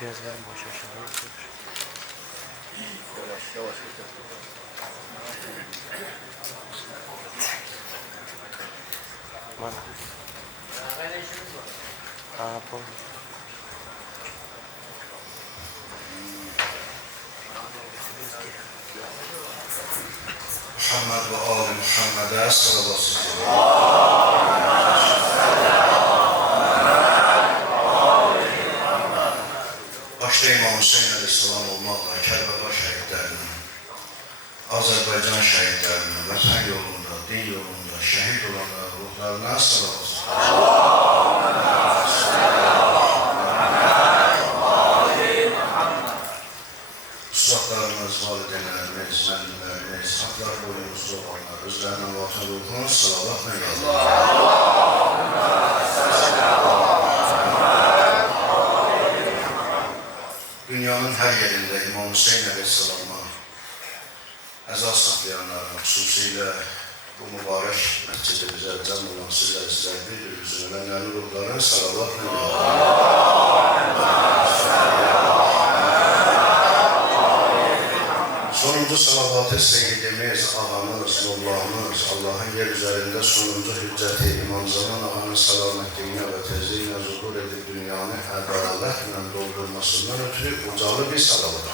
Biraz verin boş aşağıya. Yavaş yavaş gidelim. Mana? Apa? Muhammed ve Ali Muhammed'e sallallahu Başta İmam Hüseyin Aleyhisselam olmakla Kərbala şəhidlərinin, Azərbaycan şəhidlərinin, vətən yolunda, din yolunda şəhid olanların ruhlarına sallallahu Ustadlarımız, valideynlərimiz, müəllimlərimiz, haqlar boyumuzda olanlar, özlərinin vatan ruhuna salavatla Dünyanın hər yerində İmam Hüseyin Aleyhisselam'a əzaz saxlayanların, xüsusilə bu mübarək məscidimizə cəm olan sizlər bir üzrünlərin ruhlarına salavatla Sonuncu salavatı Seyyidimiz, ağamız, Mollahımız, Allah'ın yer üzerinde sonuncu hücceti İmam Zaman ağanın salametliğine ve tezliğine zuhur edip dünyanı ədaletle doldurmasından ötürü ucalı bir salavat.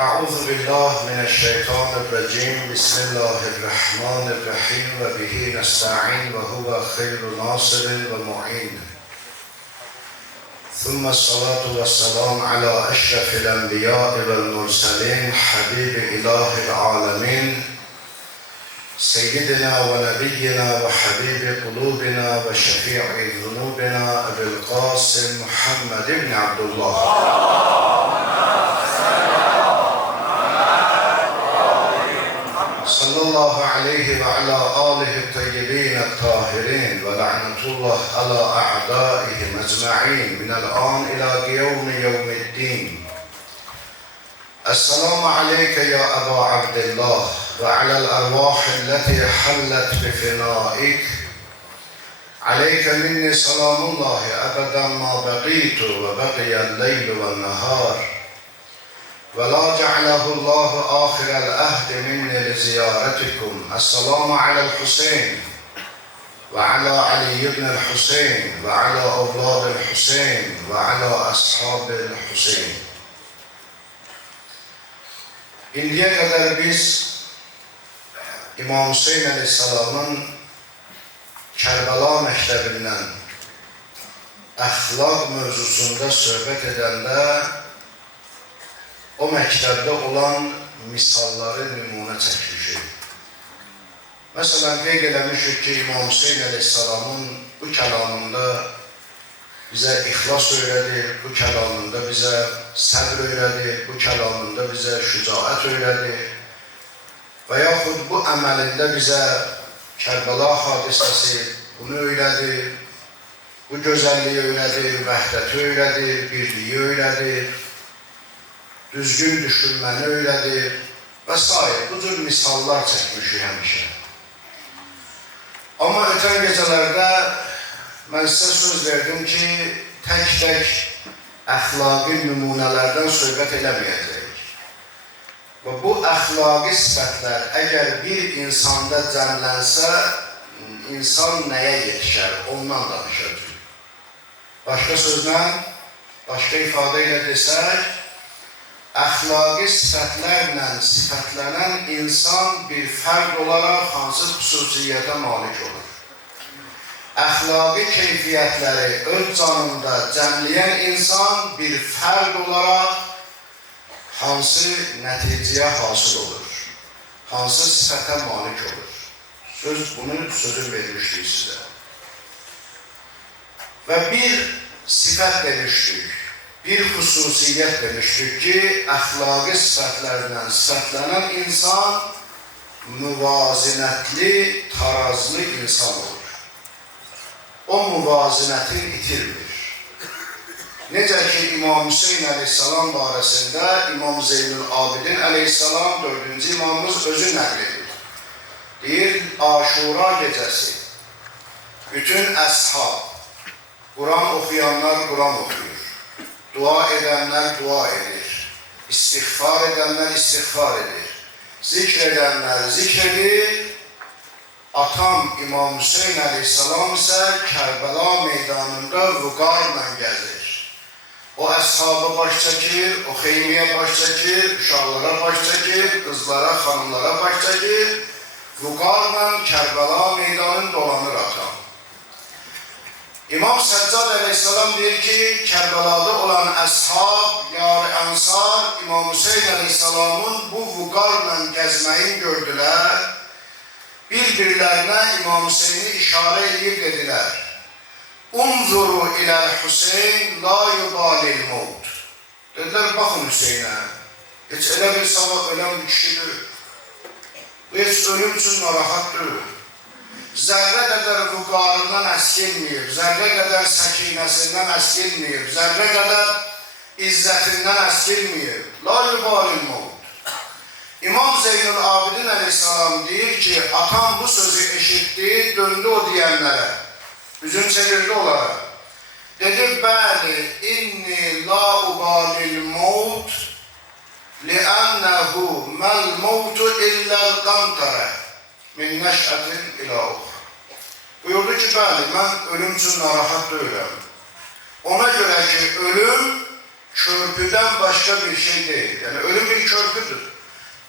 A'udhu billah mineşşeytanirracim. Bismillahirrahmanirrahim ve bihi nesta'in ve huve khayru nasirin ve mu'in. ثم الصلاة والسلام على أشرف الأنبياء والمرسلين حبيب إله العالمين سيدنا ونبينا وحبيب قلوبنا وشفيع ذنوبنا أبي القاسم محمد بن عبد الله صلى الله عليه وعلى آله الطيبين الطاهرين ولعنة الله على أعدائهم أجمعين من الآن إلى يوم الدين. السلام عليك يا أبا عبد الله وعلى الأرواح التي حلت بفنائك. عليك مني سلام الله أبدا ما بقيت وبقي الليل والنهار. ولا جعله الله آخر الأهد مني لزيارتكم. السلام على الحسين وعلى علي بن الحسين وعلى أولاد الحسين وعلى أصحاب الحسين. İndiyə qədər biz İmam Hüseyin Aleyhisselam'ın Kərbala məktəbindən əxlaq mövzusunda söhbət edəndə o məktəbdə olan misalları nümunə çəkmişik. Məsələn, qeyd eləmişik ki, İmam Hüseyin Aleyhisselam'ın bu kəlamında bizə ixlas öyrədir, bu kəlamında bizə səbr öyrədir, bu kəlamında bizə şücaət öyrədir və yaxud bu əməlində bizə Kərbala hadisəsi bunu öyrədir, bu gözəlliyi öyrədir, vəhdəti öyrədir, birliyi öyrədir, düzgün düşünməni öyrədir və s. Bu cür misallar çəkmişik həmişə. Amma ötən gecələrdə mən sizə söz verdim ki, tək-tək əxlaqi nümunələrdən söhbət eləməyəcəyik. Və bu əxlaqi sifətlər əgər bir insanda cəmlənsə, insan nəyə yetişər, ondan danışacaq. Başqa sözlə, başqa ifadə ilə desək, əxlaqi sifətlərlə sifətlənən insan bir fərd olaraq hansı xüsusiyyətə malik olur? Əxlaqi keyfiyyətləri öz canında cəmləyən insan bir fərd olaraq hansı nəticəyə hasıl olur? Hansı sifətə malik olur? Bunun sözü verilmişdir sizə. Və bir sifət demişdik. Bir xüsusiyyət demişdik ki, əxlaqi sifətlərlə sifətlənən insan müvazinətli, tarazlı insan olur. O müvazinətin itirmir. Necə ki, İmam Hüseyin Aleyhisselam barəsində İmam Zeynul Abidin Aleyhisselam 4-cü imamımız özü nəql edir. Deyir, Aşura gecəsi bütün əshab, Kur'an okuyanlar Kur'an okuyor, dua edenler dua edir, istiğfar edenler istiğfar edir, zikredenler zikredir. Atam İmam Hüseyin Aleyhisselam ise Kerbela meydanında vüqarla gezir. O əshaba baş çəkir, o xeymiyə baş çəkir, uşaqlara baş çəkir, kızlara, hanımlara baş çəkir. Vüqarla Kerbela meydanını dolanır atam. İmam Səccad Aleyhisselam deyir ki, Kerbela'da olan əshab, yar-ı ənsar, İmam Hüseyin Aleyhisselamın bu vüqarla gezmeyi gördüler. Birbirlerine İmam Hüseyin'i işare edip dediler. Unzuru ilal Hüseyin la yubalil mevt. Dediler bakın Hüseyin'e. Hiç elə bir sabah ölen bir kişidir. Bu hiç ölüm için narahattır. Zerre kadar vüqarından əskilməyib, zerre kadar səkinəsindən əskilməyib, zerre kadar izzetinden əskilməyib. La yubalil mevt. İmam Zeynül Abidin Aleyhisselam deyir ki, atam bu sözü eşitti, döndü o diyenlere. Üzüm çevirdi onlara. Dedi, bəli, inni la ubalil mevt li'annehu mel mevtu illel qantara min neş'atin ila uhr. Buyurdu ki, bəli, mən ölüm üçün narahat deyiləm. Ona göre ki, ölüm körpüden başka bir şey değil. Yani ölüm bir körpüdür.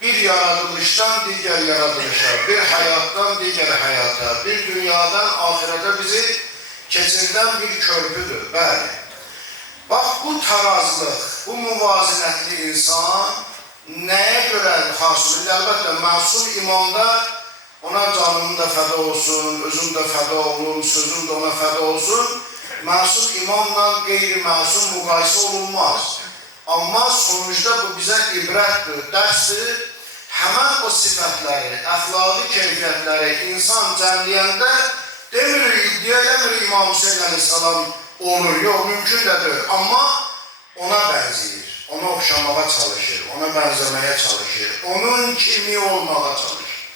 Bir yaratılıştan diğer yaratılışa, bir hayattan diğer hayata, bir dünyadan ahirete bizi keçirden bir körpüdür. Bəli. Bak bu tarazlıq, bu muvazinətli insan neye göre hasıl? Elbette masum imamda ona canım da fəda olsun, özüm de fəda olun, sözüm de ona fəda olsun. Masum imamla qeyri-masum müqayisə olunmaz. Ama sonuçta bu bize ibrətdir, dərsdir. Hemen o sifətləri, əxlaqi keyfiyyətləri insan cəmləyəndə demirik, iddia eləmirik İmam Hüseyin Aleyhisselam olur, yok mümkün de değil. Ama ona benzeyir, ona oxşamağa çalışır, ona benzemeye çalışır, onun kimi olmağa çalışır.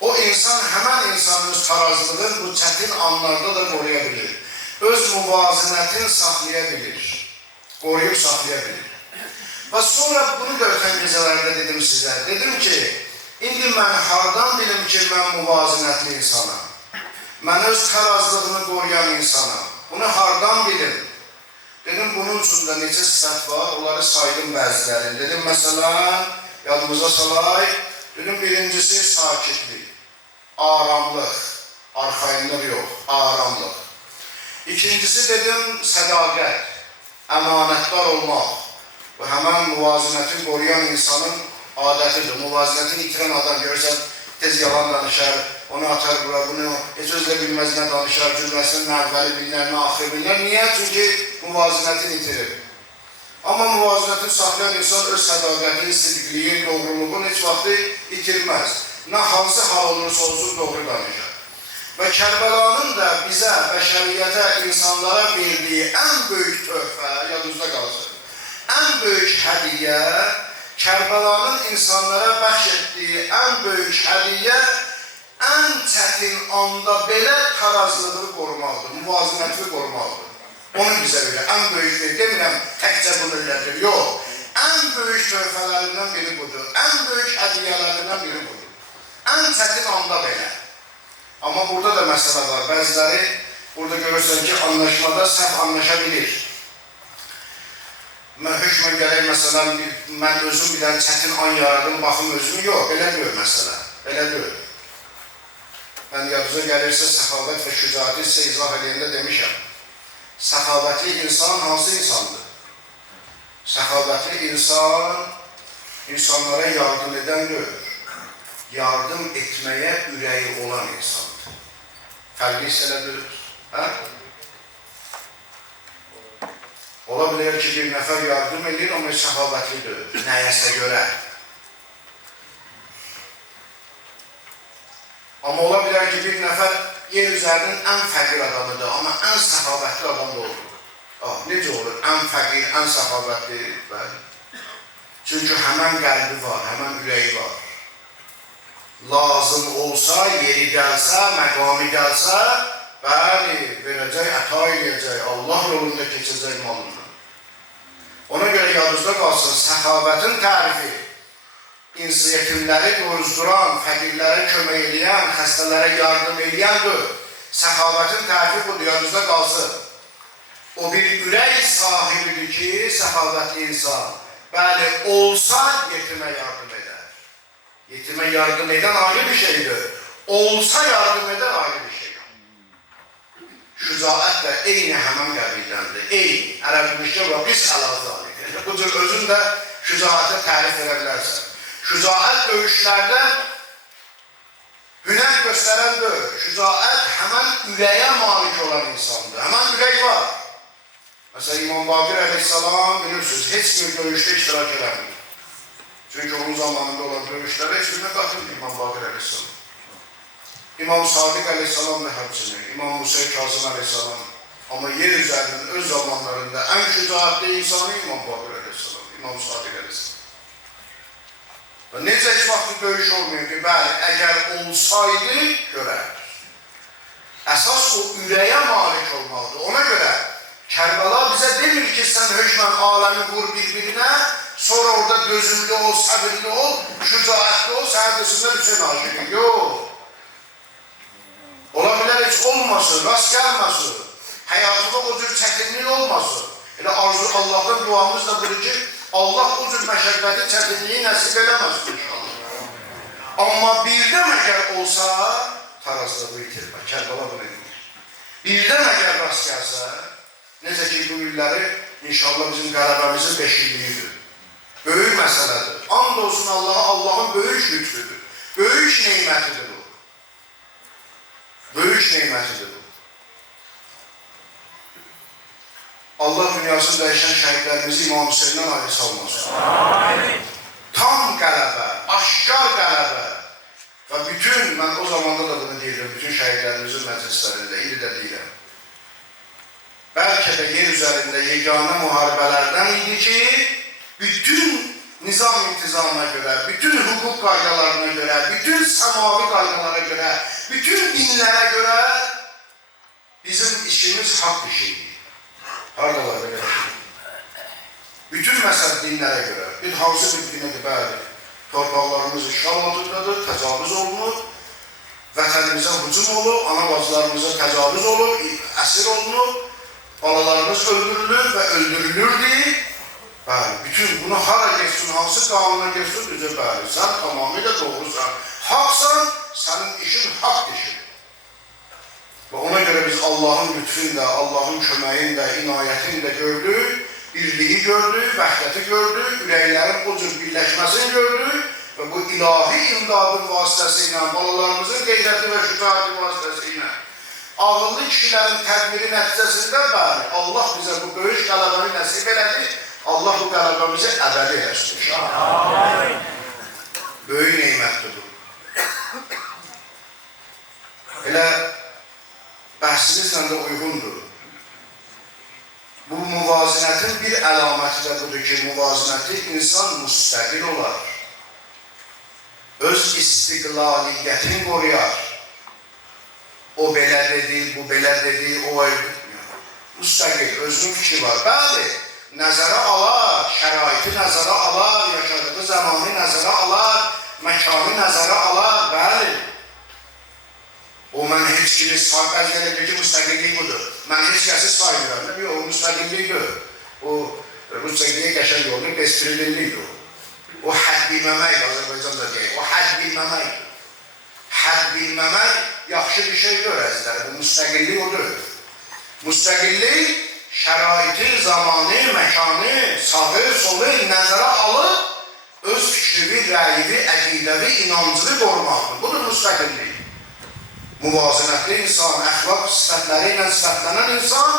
O insan hemen insanın tarazlığını bu çətin anlarda da koruyabilir. Öz muvazinətini saxlayabilir, koruyup saxlayabilir. Ve sonra bunu da öten gecelerde dedim size. Dedim ki, indi ben hardan bilim ki ben muvazinetli insanım. Ben öz tarazlığını koruyan insanım. Bunu hardan bilim. Dedim bunun için de neçə sifət var, onları saydım bəzilərini. Dedim mesela, yadımıza salay, dedim birincisi sakitlik, aramlıq, arxayınlıq yok, aramlıq. İkincisi dedim sədaqət, əmanətdar olmaq. Bu hemen muvazinetin koruyan insanın adetidir. Muvazinetini itiren adam görsen tez yalan danışar, onu atar bura, bunu hiç özle bilmez ne danışar, cümlesinin evveli bilinler, ne ahir bilinler. Niye? Çünkü muvazinetini itirir. Ama muvazinetini saklayan insan öz sədaqətini, sidikliyi, doğruluğunu hiç vakti itirmez. Ne hansı hal olursa olsun doğru danışar. Ve Kerbela'nın da bize, beşeriyete, insanlara verdiği en büyük töhfə, yadınızda kalsın. En büyük hediye, Kerbela'nın insanlara bəxş ettiği en büyük hediye, en çətin anda belə tarazlığını korumaqdır, muvazinətini korumaqdır. Onu bize öyle, en büyük demirəm, təkcə bunu öylədir, yok. En büyük töhfələrindən biri budur, en büyük hediyelerinden biri budur. En çətin anda belə. Ama burada da məsələ var, bəziləri burada görürsən ki, anlaşmada səhv anlaşabilir. Mən hökmən gələk məsələn, mən özüm bilən çətin an yaradım, baxım özüm, yox, belə deyil məsələ, belə deyil. Mən yadınıza gəlirsə, səxavət və şücaəti sizə izah edəndə demişəm. Səxavətli insan hansı insandır? Səxavətli insan, insanlara yardım eden deyil. Yardım etmeye ürəyi olan insandır. Fərqli hissələdir. Hə? Ola bilər ki, bir nəfər yardım edir, amma səxavətlidir, nəyəsə görə. Amma ola bilər ki, bir nəfər yer üzərinin ən fəqir adamıdır, amma ən səxavətli adam da olur. Necə olur? Ən fəqir, ən səxavətli. Çünki həmən qəlbi var, həmən ürəyi var. Lazım olsa, yeri gəlsə, məqami gəlsə, bəli, verəcək, əta eləyəcək, Allah yolunda keçəcək malından. Ona görə yadınızda qalsın, səxavətin tərifi, yetimləri doyuzduran, fəqirlərə kömək eləyən, xəstələrə yardım eləyəndir. Səxavətin tərifi budur, yadınızda qalsın. O bir ürək sahibidir ki, səxavətli insan, bəli, olsa yetimə yardım edər. Yetimə yardım edən ayrı bir şeydir. Olsa yardım eder ayrı bir şey. Şücaət də eyni həmən qəbildəndir. Eyni. Ərəbmişdə və biz əlazalidir. Bu cür özün də şücaətə tərif edə bilərsən. Şücaət döyüşlərdə hünər göstərəndir. Şücaət həmən ürəyə malik olan insandır. Həmən ürək var. Məsələn, İmam Baqir əleyhissalam bilirsiniz, heç bir döyüşdə iştirak edəmir. Çünki onun zamanında olan döyüşlərə heç birine qatılmır İmam Baqir əleyhissalam. İmam Sadiq əleyhissalam da həmçinin, İmam Musa Kazım əleyhissalam. Amma yer üzərinin öz zamanlarında ən şücaətli insanı İmam Baqir əleyhissalam, İmam Sadiq əleyhissalam. Və necə heç vaxtı döyüş olmuyor ki, bəli, əgər olsaydı görərdir. Əsas o ürəyə malik olmalıdır. Ona görə Kərbəla bizə demir ki, sən hökmən aləmi vur bir-birinə, sonra orada dözümlü ol, səbirli ol, şücaətli ol, səhədəsində Hüseyin aşırı. Yox. Ola bilər heç olmasın, rast gəlməsin. Həyatında o cür çətinlik olmasın. Elə arzu Allah'tan duamız da budur ki, Allah o cür məşəqqəti, çətinliyi nəsib eləməsin inşallah. Amma birdən əgər olsa, tarazlığı itirmə. Kərbəla bunu edir. Birdən əgər rast gəlsə, necə ki bu illəri inşallah bizim qələbəmizin beşikliyidir. Böyük məsələdir. And olsun Allah'a, Allah'ın böyük lütfüdür. Böyük neymətidir bu. Böyük neymətidir bu. Allah dünyasını dəyişən şəhidlərimizi İmam Hüseyin'dən ayrı salmasın. Amin. Tam qələbə, aşkar qələbə. Və bütün, mən o zamanda da bunu deyirəm, bütün şəhidlərimizin məclislərində, indi də deyirəm. Bəlkə də yer üzərində yeganə müharibələrdən idi ki, bütün nizam-intizamına görə, bütün hüquq qaydalarına görə, bütün səmavi qaydalara görə, bütün dinlərə görə bizim işimiz haqq işidir. Haradalar belə şey. Bütün məsəl dinlərə görə, bir hansı bir dinədir, bəli, torpaqlarımız işğal altındadır, təcavüz olunur, vətənimizə hücum olur, ana bacılarımıza təcavüz olur, əsir olunur, balalarımız öldürülür və öldürülürdü. Bəli, bütün bunu hara geçsin, hansı qanuna geçsin, düzə bəli, sən tamamilə doğrusan. Haqsan, sənin işin haqq işidir. Və ona görə biz Allahın lütfünlə, Allahın köməyində, inayətində gördük, birliği gördük, vəhdəti gördük, ürəklərin o cür birləşməsini gördük və bu ilahi imdadın vasitəsilə, balalarımızın qeyrəti və şücaəti vasitəsilə, ağıllı kişilərin tədbiri nəticəsində bəli, Allah bizə bu böyük qələbəni nəsib elədi, Allah bu qələbəmizi əbədi eləsin. Böyük neymətdir bu. Elə bəhsimizlə də uyğundur. Bu müvazinətin bir əlaməti də budur ki, müvazinəti insan müstəqil olar. Öz istiqlaliyyətini qoruyar. O belə dedi, bu belə dedi, o müstəqil, özünün fikri var. Bəli, nəzərə alar, şəraiti nəzərə alar, yaşadığı zamanı nəzərə alar, məkanı nəzərə alar, bəli. O, mən heç kimi bəzi elədir ki, müstəqillik budur. Mən heç kəsi saymıram. Yox, o müstəqillikdir. O, müstəqilliyə qəşəng yoldur, bestirilinlikdir o. O, hədd bilməməkdir, Azərbaycanda deyək. O, hədd bilməməkdir. Hədd bilməmək yaxşı bir şeydir, əzizləri. Bu, müstəqillik odur. Müstəqillik, şəraiti, zamanı, məkanı, sağı, solu nəzərə alıb, öz fikrini, rəyivi, əqidəvi, inancını qormaqdır. Budur müstəqillik. Müvazinətli insan, əxlaq sifətləri ilə sifətlənən insan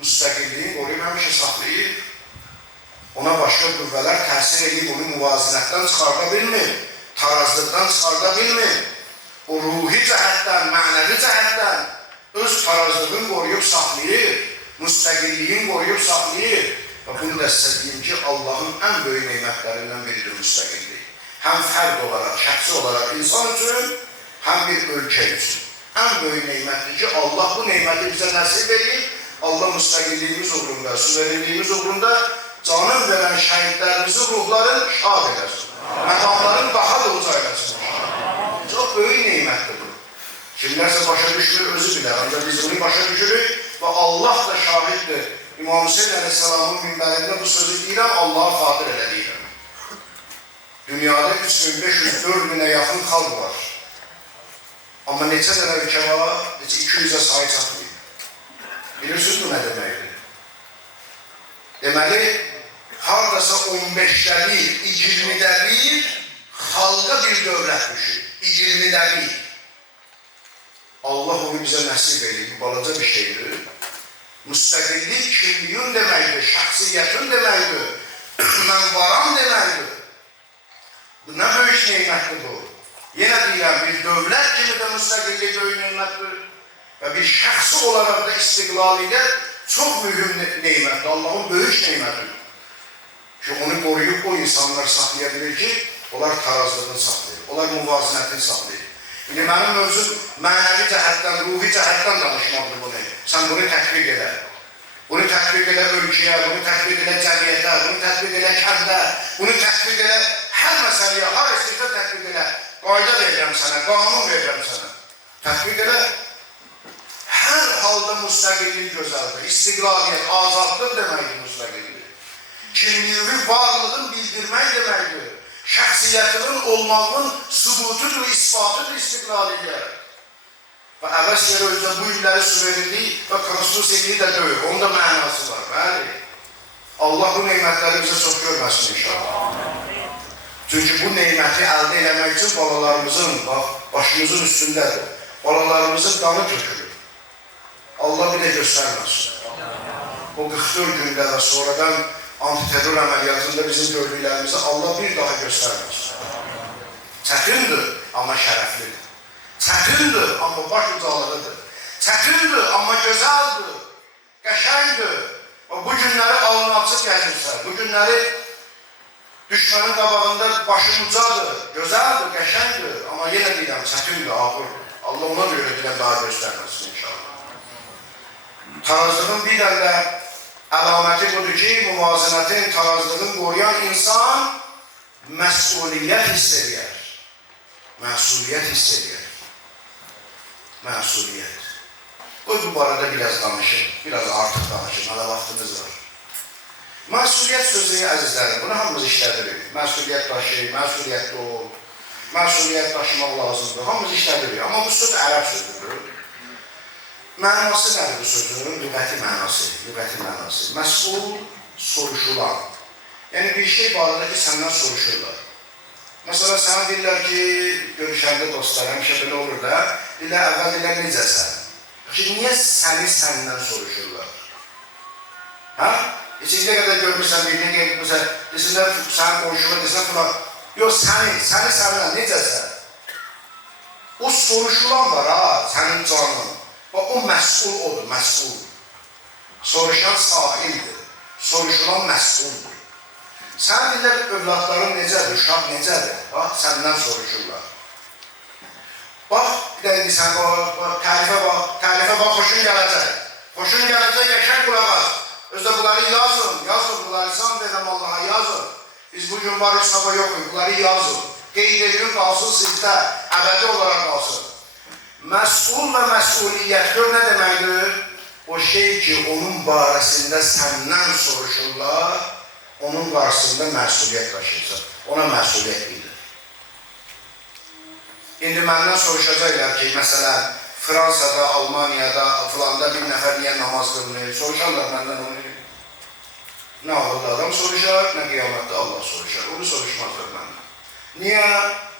müstəqilliyi qoruyub həmişə saxlayır. Ona başqa qüvvələr təsir edib, onu müvazinətdən çıxarda bilmir, tarazlıqdan çıxarda bilmir. O ruhi cəhətdən, mənəvi cəhətdən öz tarazlığını qoruyub saxlayır, müstəqilliyin qoruyub saxlayır. Və bunu da sizə deyim ki, Allahın ən böyük neymətlərindən biridir müstəqillik. Həm fərd olaraq, şəxsi olaraq insan üçün, həm bir ölkə üçün. en büyük nimettir ki Allah bu nimeti bize nasip edip Allah müstakilliğimiz uğrunda, suverenliğimiz uğrunda canım veren şehitlerimizin ruhların şad eylesin. Makamların daha da uca eylesin. Çok büyük nimettir bu. Kimlerse başa düşmür, özü bile. Ancak biz bunu başa düşürük ve Allah da şahittir. İmam Hüseyin Aleyhisselam'ın minberinde bu sözü deyirəm, Allah'a xatir elə deyirəm. Dünyada 3500-4000'e yakın xalq var. Amma neçə dənə ölkə var, neçə 200'e sayı çatmıyor. Bilirsiniz bu ne deməkdir? Deməli, haradasa 15'də bir, 20'də bir xalqa bir dövlət düşür. 20'də bir. Allah onu bize nasip edir. Bu balaca bir şeydir. Müstakillik kimliğin deməkdir, şəxsiyyətin deməkdir, mən varam deməkdir. Bu ne böyük nimettir bu? Yine deyirəm, bir dövlət kimi de müstakillik böyük nimettir. Ve bir şəxsi olarak da istiqlaliyyət çok mühüm nimettir. Allah'ın böyük nimetidir. Ki onu koruyup o insanlar saklayabilir ki, onlar tarazlığını saklayır, onlar muvazinətini saklayır. İndi mənim mövzum mənəvi cəhətdən, ruhi cəhətdən danışmaqdır bunu. Sən bunu tətbiq edə. Bunu tətbiq edə ölkəyə, bunu tətbiq edə cəmiyyətə, bunu tətbiq edə kəndə, bunu tətbiq edə hər məsələyə, hər istəyirsə tətbiq edə. Qayda verirəm sənə, qanun verirəm sənə. Tətbiq edə. Hər halda müstəqillik gözəldir. İstiqlaliyyət, azadlıq deməkdir müstəqillik. Kimliyi, varlığın bildirmək deməkdir. Şəxsiyyətinin olmağının sübutudur, ispatıdır istiqlaliyyət. Və əvəz yerə özdə bu illəri suverenlik və konstitusiyeliği də döyür. Onun da mənası var, bəli. Allah bu neymətləri bizə çox görməsin inşallah. Çünki bu neyməti əldə eləmək üçün balalarımızın, başımızın üstündədir. Balalarımızın qanı tökülür. Allah bir də göstərməsin. O 44 gündə və sonradan antiterror əməliyyatında bizim gördüklərimizi Allah bir daha göstərməsin. Çətindir, amma şərəflidir. Çətindir, amma baş ucalığıdır. Çətindir, amma gözəldir, qəşəngdir. Bu günləri alın açıq gəzirsə, bu günləri düşmənin qabağında başın ucadır, gözəldir, qəşəngdir. Amma yenə deyirəm, çətindir, ağırdır. Allah ona görə deyilən daha göstərməsin inşallah. Tarazlığın bir dənə əlaməti budur ki, muvazinətin, tarazlığın qoruyan insan məsuliyyət hiss edir. Məsuliyyət hiss edir. Məsuliyyət. Bu barədə biraz danışın, biraz artıq danışın, hələ vaxtınız var. Məsuliyyət sözü əzizlərim, bunu hamımız işlədirik. Məsuliyyət daşı, məsuliyyətli ol, məsuliyyət daşımaq lazımdır, hamımız işlədirik. Amma bu söz ərəb sözüdür. Mənası nədir bu sözün? Lügəti mənası, lügəti mənası. Məsul, soruşulan. Yəni bir şey barədə ki, səndən soruşurlar. Məsələn, sənə deyirlər ki, görüşəndə dostlar, həmişə belə olur da, deyirlər, əvvəl deyirlər, necəsən? Ki, niyə səni səndən soruşurlar? Hə? Heç nə qədər görmürsən, birinə gelmişsən, desinlər, sənin qonşuna, desinlər, falan. Yox, səni səndən, necəsən? O soruşulan var, ha, sənin canın. O məsul odur, məsul. Soruşan sahildir, soruşulan məsuldur. Sən deyirlər, övladların necədir, uşaq necədir? Bax, səndən soruşurlar. Bax, bir də indi sən tərifə bax, xoşun gələcək. Xoşun gələcək, qəşəng qulaq az. Özdə bunları yazın, bunları insan verəm Allaha, yazın. Biz bugün var, sabah yoxuyuz, bunları yazın. Qeyd edin, qalsın sizdə, əbədi olaraq qalsın. Məsul və məsuliyyət gör nə deməkdir? O şey ki, onun barəsində səndən soruşurlar, onun qarşısında məsuliyyət daşıyacaq. Ona məsuliyyət bilir. İndi məndən soruşacaqlar ki, məsələn, Fransada, Almaniyada, filanda bir nəfər niyə namaz qılmır? Soruşarlar məndən onu. Nə ağıllı adam soruşar, nə qiyamətdə Allah soruşar. Onu soruşmazlar məndən. Niyə?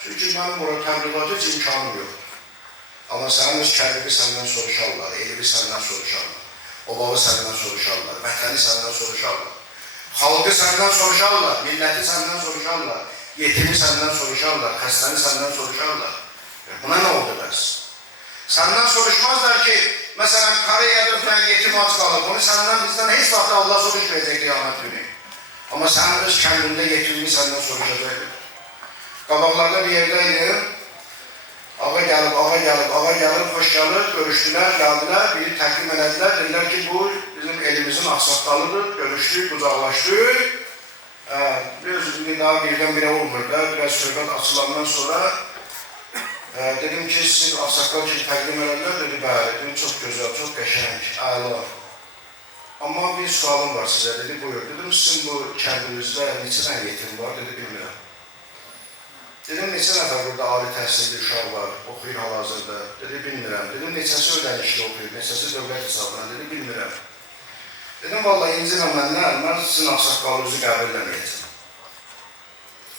Çünki mənim orada təbliğatı heç imkanım yoxdur. Amma sənin öz kəndini səndən soruşarlar, elini səndən soruşarlar, obağı səndən soruşarlar, vətəni səndən soruşarlar, xalqı səndən soruşarlar, milləti səndən soruşarlar, yetimi səndən soruşarlar, xəstəni səndən soruşarlar. Buna nə oldu bəs? Səndən soruşmazlar ki, məsələn, Koreyada filan yetim ac qalır, bunu səndən bizdən heç vaxt Allah soruşmayacaq qiyamət günü. Amma sənin öz kəndində yetimini səndən soruşacaqdır. Qabaqlarda bir yerdəydim, Ağa gəlib, xoş gəlib, görüşdülər, gəldilər, biri təqdim elədilər, dedilər ki, bu bizim elimizin axsaqqalıdır, görüşdük, qucaqlaşdıq. Bir daha birdən-birə olmur da, biraz söhbət açılandan sonra dedim ki, siz axsaqqal kimi təqdim elədilər, dedi, bəli, dedim, çox gözəl, çox qəşəng, əla. Amma bir sualım var sizə, dedi, buyur, dedim, sizin bu kəndinizdə neçə dənə yetim var, dedi, bilmirəm. Dedim, neçə nəfər burada ali təhsilli uşaq var, oxuyur hal-hazırda, dedi, bilmirəm. Dedim, neçəsi ödənişli oxuyur, neçəsi dövlət hesabına, dedi, bilmirəm. Dedim, vallahi incirəm məndən, mən sizin axsaqqalınızı qəbul eləməyəcəm.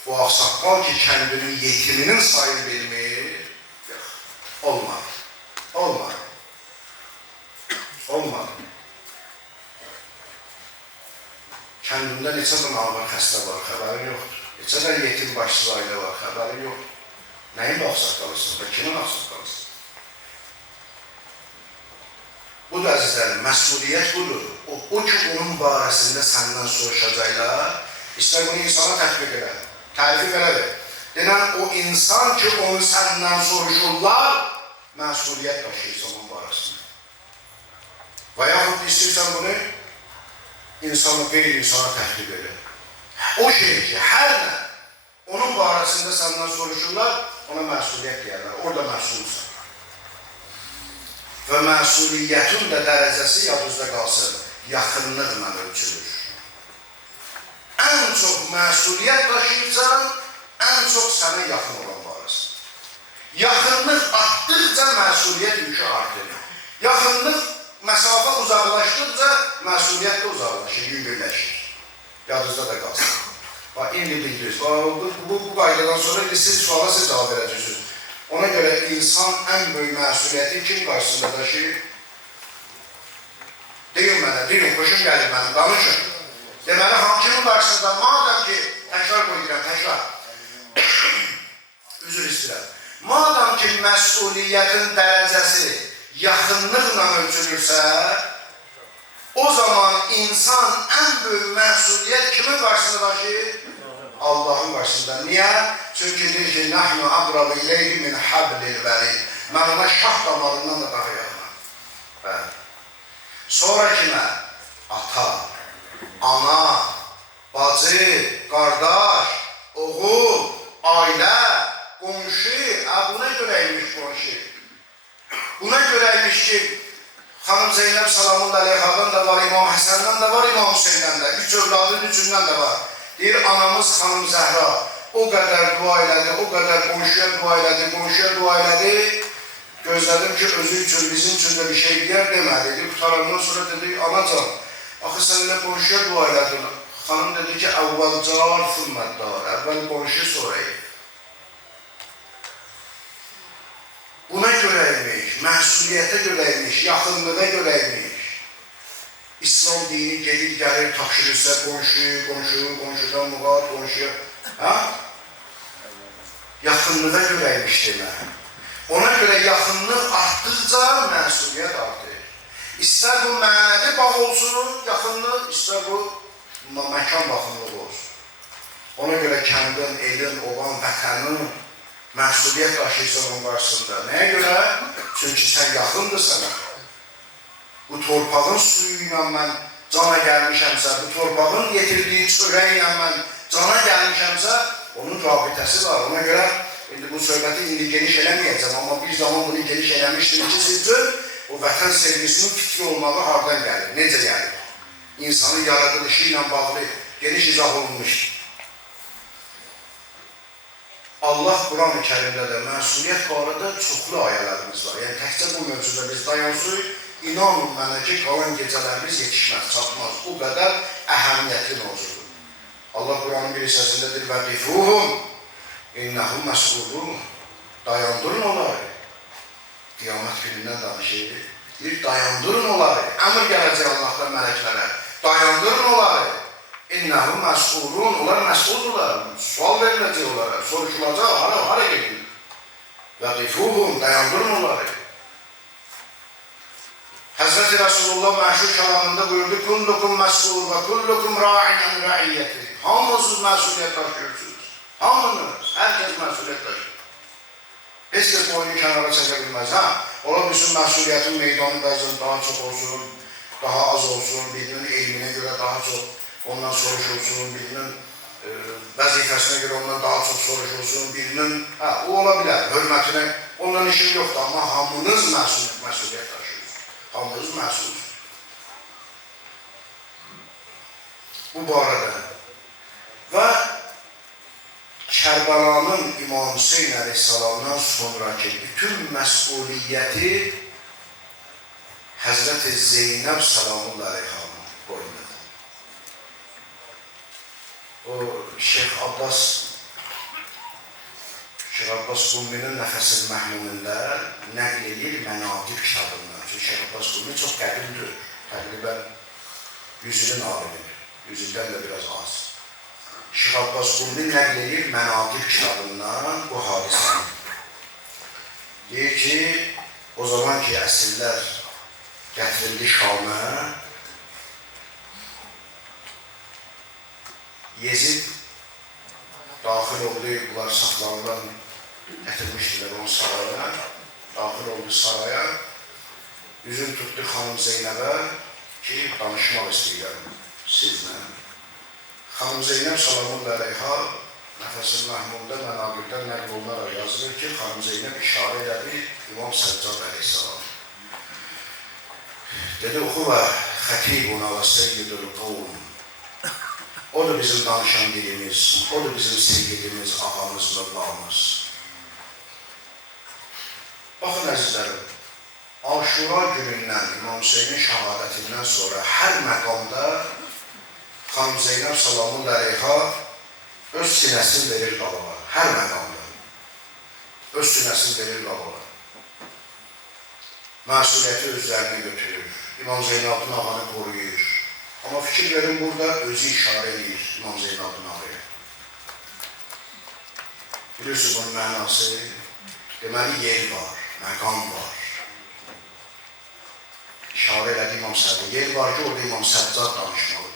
O axsaqqal ki, kəndinin yetiminin sayını bilmir, olmadı, olmadı, olmadı. Kəndində neçə dənə ağır xəstə var, xəbərim yoxdur. Neçə dənə yetim başsız ailə var, xəbərim yoxdur. Nəyin axsaqqalısınız və kimin axsaqqalısınız? Budur əzizlərim, məsuliyyət budur. O ki, onun barəsində səndən soruşacaqlar, istər bunu insana tətbiq edə, tərifik elədir. Denən, o insan ki, onu səndən soruşurlar, məsuliyyət daşıyırsa onun barəsində. Və yaxud istəyirsən bunu, insanı qeyri-insana tətbiq edə. O şey ki, hər nə, onun barəsində səndən soruşurlar, ona məsuliyyət deyərlər, orada məsulsan. Və məsuliyyətin də dərəcəsi yadınızda qalsın, yaxınlıqla ölçülür. Ən çox məsuliyyət daşıyırsan, ən çox sənə yaxın olan barəsində. Yaxınlıq artdıqca məsuliyyət yükü artır. Yaxınlıq məsafə uzaqlaşdıqca məsuliyyət də uzaqlaşır, yüngülləşir. Yadınızda da qalsın. Bax, indi bildiriz. Bu qaydadan sonra siz suala siz cavab verəcəksiniz. Ona görə insan ən böyük məsuliyyəti kim qarşısında daşıyır? Deyin mənə, deyin, xoşum gəlir mənim, danışın. Deməli, kimin qarşısında, madəm ki, təkrar qoyuram, təkrar. Üzr istəyirəm. Madəm ki, məsuliyyətin dərəcəsi yaxınlıqla ölçülürsə, o zaman insan ən böyük məsuliyyət kimin qarşısında daşıyır? Allah'ın qarşısında. Niyə? Çünki deyir ki, nəhnu aqrabu ileyhi min hablil vərid. Mən ona şah damarından da daha yaxınam. Sonra kimə? Ata, ana, bacı, qardaş, oğul, ailə, qonşu. Buna görəymiş qonşu. Buna görəymiş ki, Xanım Zeynəb Salamullah Aleyhadan da var, İmam Həsəndən də var, İmam Hüseyndən də. Üç övladın üçündən də var. Deyir, anamız Xanım Zəhra o qədər dua elədi, o qədər qonşuya dua elədi, qonşuya dua elədi. Gözlədim ki, özü üçün, bizim üçün də bir şey deyər demədi. Dedi, qutarandan sonra dedi, anacan, axı sən elə qonşuya dua elədin. Xanım dedi ki, əvvəl car, fırməddar, əvvəl qonşu sonra ev. Buna görəymiş, məsuliyyətə görəymiş, yaxınlığa görəymiş. İslam dini gelir, gəlir, tapşırırsa qonşudan müqat, qonşuya. Yaxınlığa görəymiş demək. Ona görə yaxınlıq artdıqca məsuliyyət artır. İstər bu mənəvi bağ olsun, yaxınlıq, istər bu məkan baxımlıq olsun. Ona görə kəndin, elin, oban, vətənin məsuliyyət daşıyırsan onun qarşısında. Nəyə görə? Çünki sən yaxındır sənə. Bu torpağın suyu ilə mən cana gəlmişəmsə, bu torpağın getirdiyi çörəklə mən cana gəlmişəmsə, onun rabitəsi var. Ona görə indi bu söhbəti indi geniş eləməyəcəm, amma bir zaman bunu geniş eləmişdim ki, sizcə o vətən sevgisinin fikri olmağı hardan gəlir, necə gəlir? İnsanın yaradılışı ilə bağlı geniş izah olunmuş. Allah Quran-ı Kərimdə də məsuliyyət barədə çoxlu ayələrimiz var. Yəni, təkcə bu mövzuda biz dayansıq, inanın mənə ki, qalan gecələrimiz yetişməz, çatmaz. O qədər əhəmiyyətli mövzudur. Allah Quranın bir hissəsindədir və qifuhum, innəhum məsulun. Dayandırın onları. Qiyamət günündən danışır. Deyir, dayandırın onları. Əmr gələcək Allahdan mələklərə. Dayandırın onları. İnnəhum məsulun, onlar məsuldurlar, sual veriləcək onlara, soruşulacaq, hara gedin. Və qifuhum, dayandırın onları. Həzrəti Rasulullah məşhur kəlamında buyurdu, kullukum məsul və kullukum ra'in ra'iyyəti. Hamınız məsuliyyət daşıyırsınız. Hamınız, hər kəs məsuliyyət daşıyır. Heç kəs boyunu kənara çəkə bilməz. Hə, ola bilsin məsuliyyətin meydanı bəzən daha çox olsun, daha az olsun, birinin elminə görə daha çox ondan soruşulsun, birinin vəzifəsinə görə ondan daha çox soruşulsun, birinin, hə, o ola bilər, hörmətinə, ondan işim yoxdur, amma hamınız məsuliyyət daşıyır, hamınız məsulsünüz. Bu barədə və Kərbəlanın İmam Hüseyin əleyhissalamdan sonraki bütün məsuliyyəti Həzrəti Zeynəb salamullah əleyhanın boyundadır. O Şeyx Abbas Quminin Nəfəs-i Məhmumində nəql edir Mənaqib kitabından. Çünki Şeyx Abbas Qumi çox qədimdir, təqribən 100-ün alimidir, 100-dən də biraz az. Şeyx Abbas Qumi nəql edir Mənaqib kitabından bu hadisəni. Deyir ki, o zamanki əsrlər gətirildi Şamə, Yezid daxil oldu, bunlar saxlanılan gətirmişdilər onun sarayına, daxil oldu saraya, üzün tutdu xanım Zeynəbə ki, danışmaq istəyirəm sizlə. Xanım Zeynəb salamullah əleyha Nəfəs-i Məhmumda Mənaqibdə nəql olunaraq yazılır ki, xanım Zeynəb işarə elədi İmam Səccad əleyhissalam. Dedi, oxu və xətibuna və seyyidul qovun. Odur bizim danışan dilimiz, odur bizim sevgilimiz, ağamız, mövlamız. Baxın əzizlərim, Aşura günündən, İmam Hüseynin şəhadətindən sonra hər məqamda xanım Zeynəb salamullah əleyha öz sinəsini verir qabağa, hər məqamda. Öz sinəsini verir qabağa. Məsuliyyəti özlərini götürür, İmam Zeynəbin ağanı qoruyur. Amma fikir verin, burada özü işarə edir İmam Zeynəbin ağaya. Bilirsiniz bunun mənası, deməli yer var, məqam var. İşarə elədi İmam Səccad. Yer var ki, orada İmam Səccad danışmalıdır.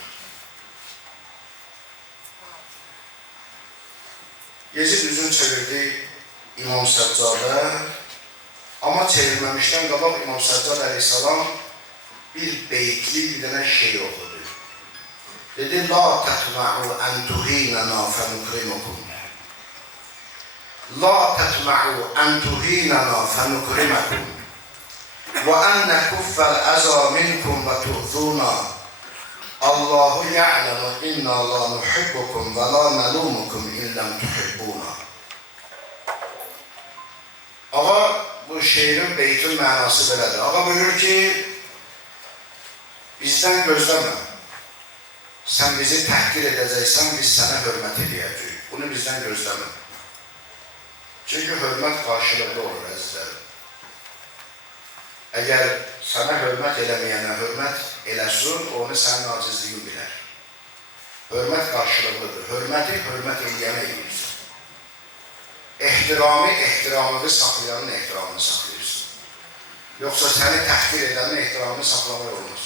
Yezid üzünü çevirdi İmam Səccada, amma çevirməmişdən qabaq İmam Səccad əleyhissalam bir beytli bir dənə şey oxudu. Dedi, la tətmə'u ən tuhinəna fənukrimukum. La tətmə'u ən tuhinəna fənukrimukum. Və ən nəküffəl əza minkum və tu'zuna. Allahu ya'ləmu inna la nuhibbukum və la nəlumukum illəm tuhibbuna. Ağa, bu şeirin beytin mənası belədir. Ağa buyurur ki, bizdən gözləmə. Sən bizi təhqir edəcəksən, biz sənə hörmət edəcəyik. Bunu bizdən gözləmə. Çünki hörmət qarşılıqlı olur, əzizlərim. Əgər sənə hörmət eləməyənə hörmət eləsin, onu sənin acizliyin bilər. Hörmət qarşılıqlıdır. Hörməti hörmət eləyənə edirsən. Ehtiramını saxlayanın ehtiramını saxlayırsan. Yoxsa səni təhqir edənin ehtiramını saxlamaq olmaz.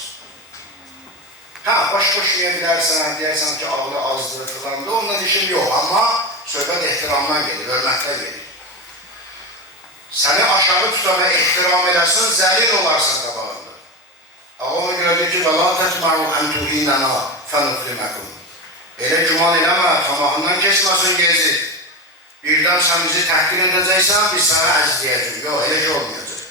Hə, baş-boş deyə bilərsən, deyərsən ki, ağlı azdır, filan da, ondan işim yox, amma söhbət ehtiramdan gedir, hörmətdən gedir. Səni aşağı tutana ehtiram eləsin, zəlil olarsan qabağında. Ağa ona görə deyir ki, وَلَا تَتْمَعُوا أَنْ تُهِينَنَا فَنُقْرِمَكُمْ. Elə güman eləmə, tamahından keçməsin gezi. Birdən sən bizi təhqir edəcəksən, biz sənə əzləyəcək. Yox, elə ki olmayacaq.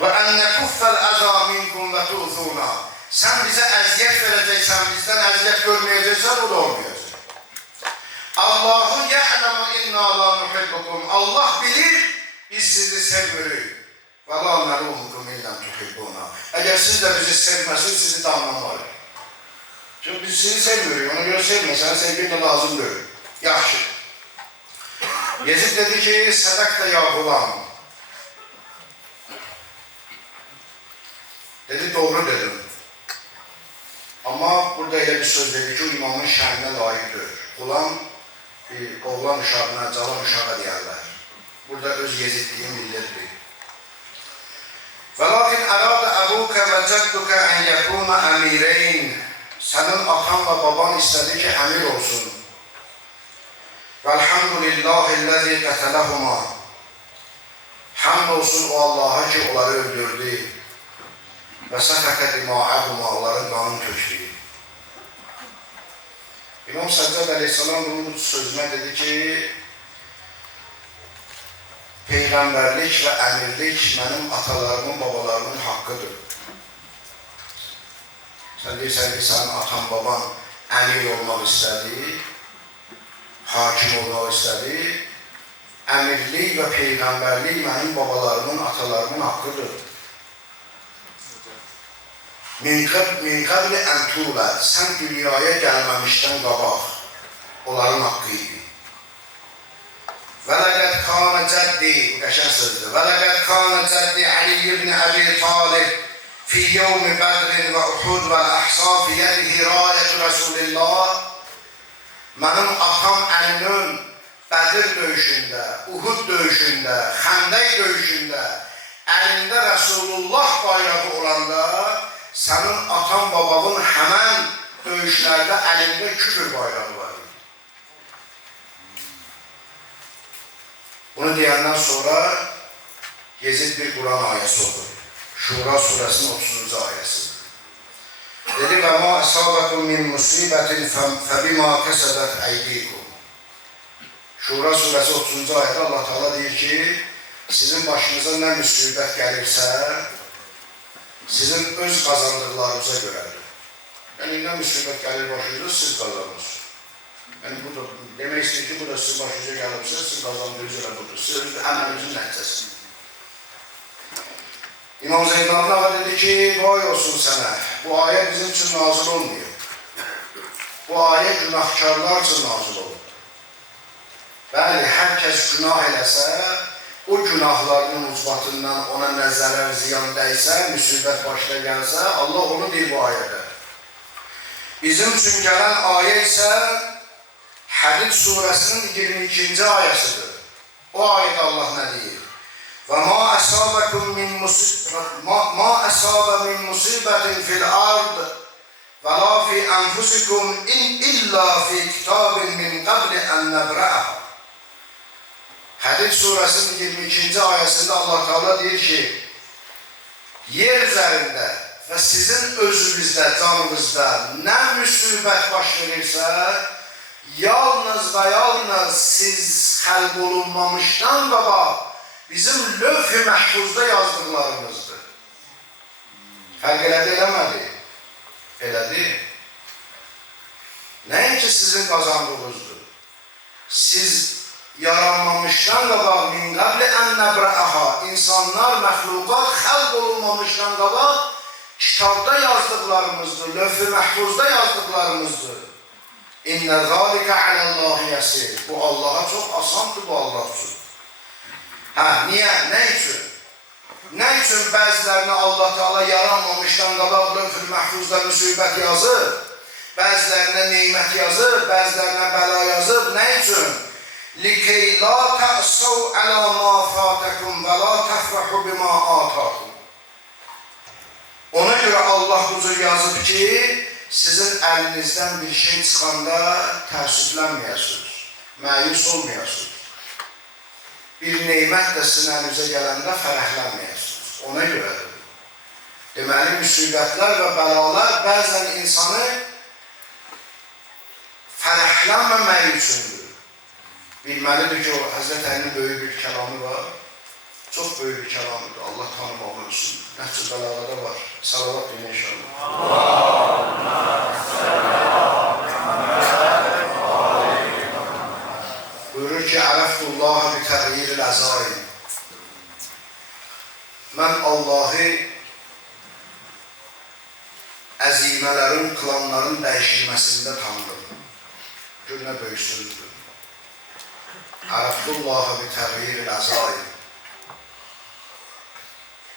وَأَنْ نَكُفَّ الْأَذَى مِنْكُمْ وَتُؤْذُونَا. Sən bizə əziyyət verəcəksən, bizdən əziyyət görməyəcəksən, o da olmayacaq. Allahu ya'lamu inna la nuhibbukum. Allah bilir, biz sizi sevmirik. Və la nəlumukum illəm tuhibbuna. Əgər siz də bizi sevməsin, sizi danlamalıyıq. Çünki biz sizi sevmirik, ona görə sevməyəsən, sevgin də lazımdır. Yaxşı. Yezid dedi ki, sədəqdə ya qulam. Dedi, doğru dedim. Amma burada elə bir söz dedi ki, o imamın şəhərinə layiqdir. Qulam, oğlan uşağına, cavan uşağa deyərlər. Burada öz yezidliyini bildirdi. Və lakin ərada əbukə və cəddukə ən yəkuna əmireyn. Sənin atan və baban istədi ki, əmir olsun. Vəlhamdülillahilləzi qətələhuma. Hamd olsun o Allah'a ki onları öldürdü. Və səfəkə dima'əhuma, onların qanın tökdü. İmam Səccad Aleyhisselam bunun sözünə dedi ki, Peyğəmbərlik və əmirlik mənim atalarımın, babalarımın haqqıdır. Sən deyirsən ki, sənin atan, baban əmir olmaq istədi, hakim olmaq istədi. Əmirlik və Peyğəmbərlik mənim babalarımın, atalarımın haqqıdır. Min qabli ən tulad, sən dünyaya gəlməmişdən qabaq, onların haqqı idi. Və ləqəd kana cəddi, qəşən sözdür, və ləqəd kana cəddi Ali ibn Əbi Talib fi yevmi Bədrin və Uhud və Əhsa fi yədihi rayət Rasulillah. Mənim atam Əlinin Bədir döyüşündə, Uhud döyüşündə, Xəndək döyüşündə əlində Rasulullah bayrağı olanda sənin atan babamın həmən döyüşlərdə əlində küfür bayrağı var. Bunu deyəndən sonra Yezid bir Quran ayəsi okur. Şura surəsinin 30-cu ayəsidir. Dedi, və ma əsabəkum min musibətin fəbimə kəsədət əydikum. Şura surəsi 30-cu ayədə Allah Teala deyir ki, sizin başınıza nə müsibət gəlirsə, sizin öz qazandıqlarınıza görədir. Yəni, nə müsibət gəlir başınıza, siz qazanırsınız. Yəni, bu da demək istəyir ki, bu da sizin başınıza gəlirsə, siz qazandığınız elə budur. Siz öz əməlinizin nəticəsidir. İmam Zeynal'ın ağa dedi ki, vay olsun sənə, bu ayə bizim üçün nazil olmuyor. Bu ayə günahkarlar üçün nazil olur. Bəli, hər kəs günah eləsə, o günahlarının ucbatından ona nə zərər ziyan dəysə, müsibət başına gəlsə, Allah onu deyir bu ayədə. Bizim üçün gələn ayə isə Hədid surəsinin 22-ci ayəsidir. O ayədə Allah nə deyir? Və ma əsabə min musibətin fil ard və la fi ənfusikum illa fi kitabin min qabli ən nəbrə'ə. Hədid surəsinin 22-ci ayəsində Allah Teala deyir ki, yer üzərində və sizin özünüzdə, canınızda nə müsibət baş verirsə, yalnız və yalnız siz xəlq olunmamışdan qabaq bizim lövh-i məhfuzda yazdıqlarımızdır. Fərq elədi, eləmədi? Elədi. Nəinki sizin qazandığınızdır. Siz yaranmamışdan qabaq min qabli ən nəbrə'əha, insanlar, məxluqat xəlq olunmamışdan qabaq kitabda yazdıqlarımızdır, lövh-i məhfuzda yazdıqlarımızdır. İnnə zəlikə aləllahi yəsir. Bu Allaha çox asandır, bu Allah üçün. Niyə? Nə üçün? Nə üçün bəzilərini Allah Teala yaranmamışdan qabaq lövh-i məhfuzda müsibət yazır, bəzilərinə neymət yazır, bəzilərinə bəla yazır. Nə üçün? Likey la tə'səv ələ ma fətəkum və la təfrəhu bima atakum. Ona görə Allah huzur yazıb ki, sizin əlinizdən bir şey çıxanda təəssüflənməyəsiniz, məyus olmayasınız. Bir neymət də sizin əlinizə gələndə fərəhlənməyəsiniz. Ona görədir. Deməli, müsibətlər və bəlalar bəzən insanı fərəhlənməmək üçündür. Bilməlidir ki, o Həzrət Əlinin böyük bir kəlamı var. Çox böyük bir kəlamıdır. Allah tanımaq üçün. Nəfs-i bəlağada var. Salavat deyin inşallah. Buyurur ki, ərəftullaha bi təğyiril əzaim. Mən Allahı əzimələrin, klanların dəyişilməsində tanıdım. Gör nə böyük sözdür. Ərəftullaha bi təğyiril əzaim.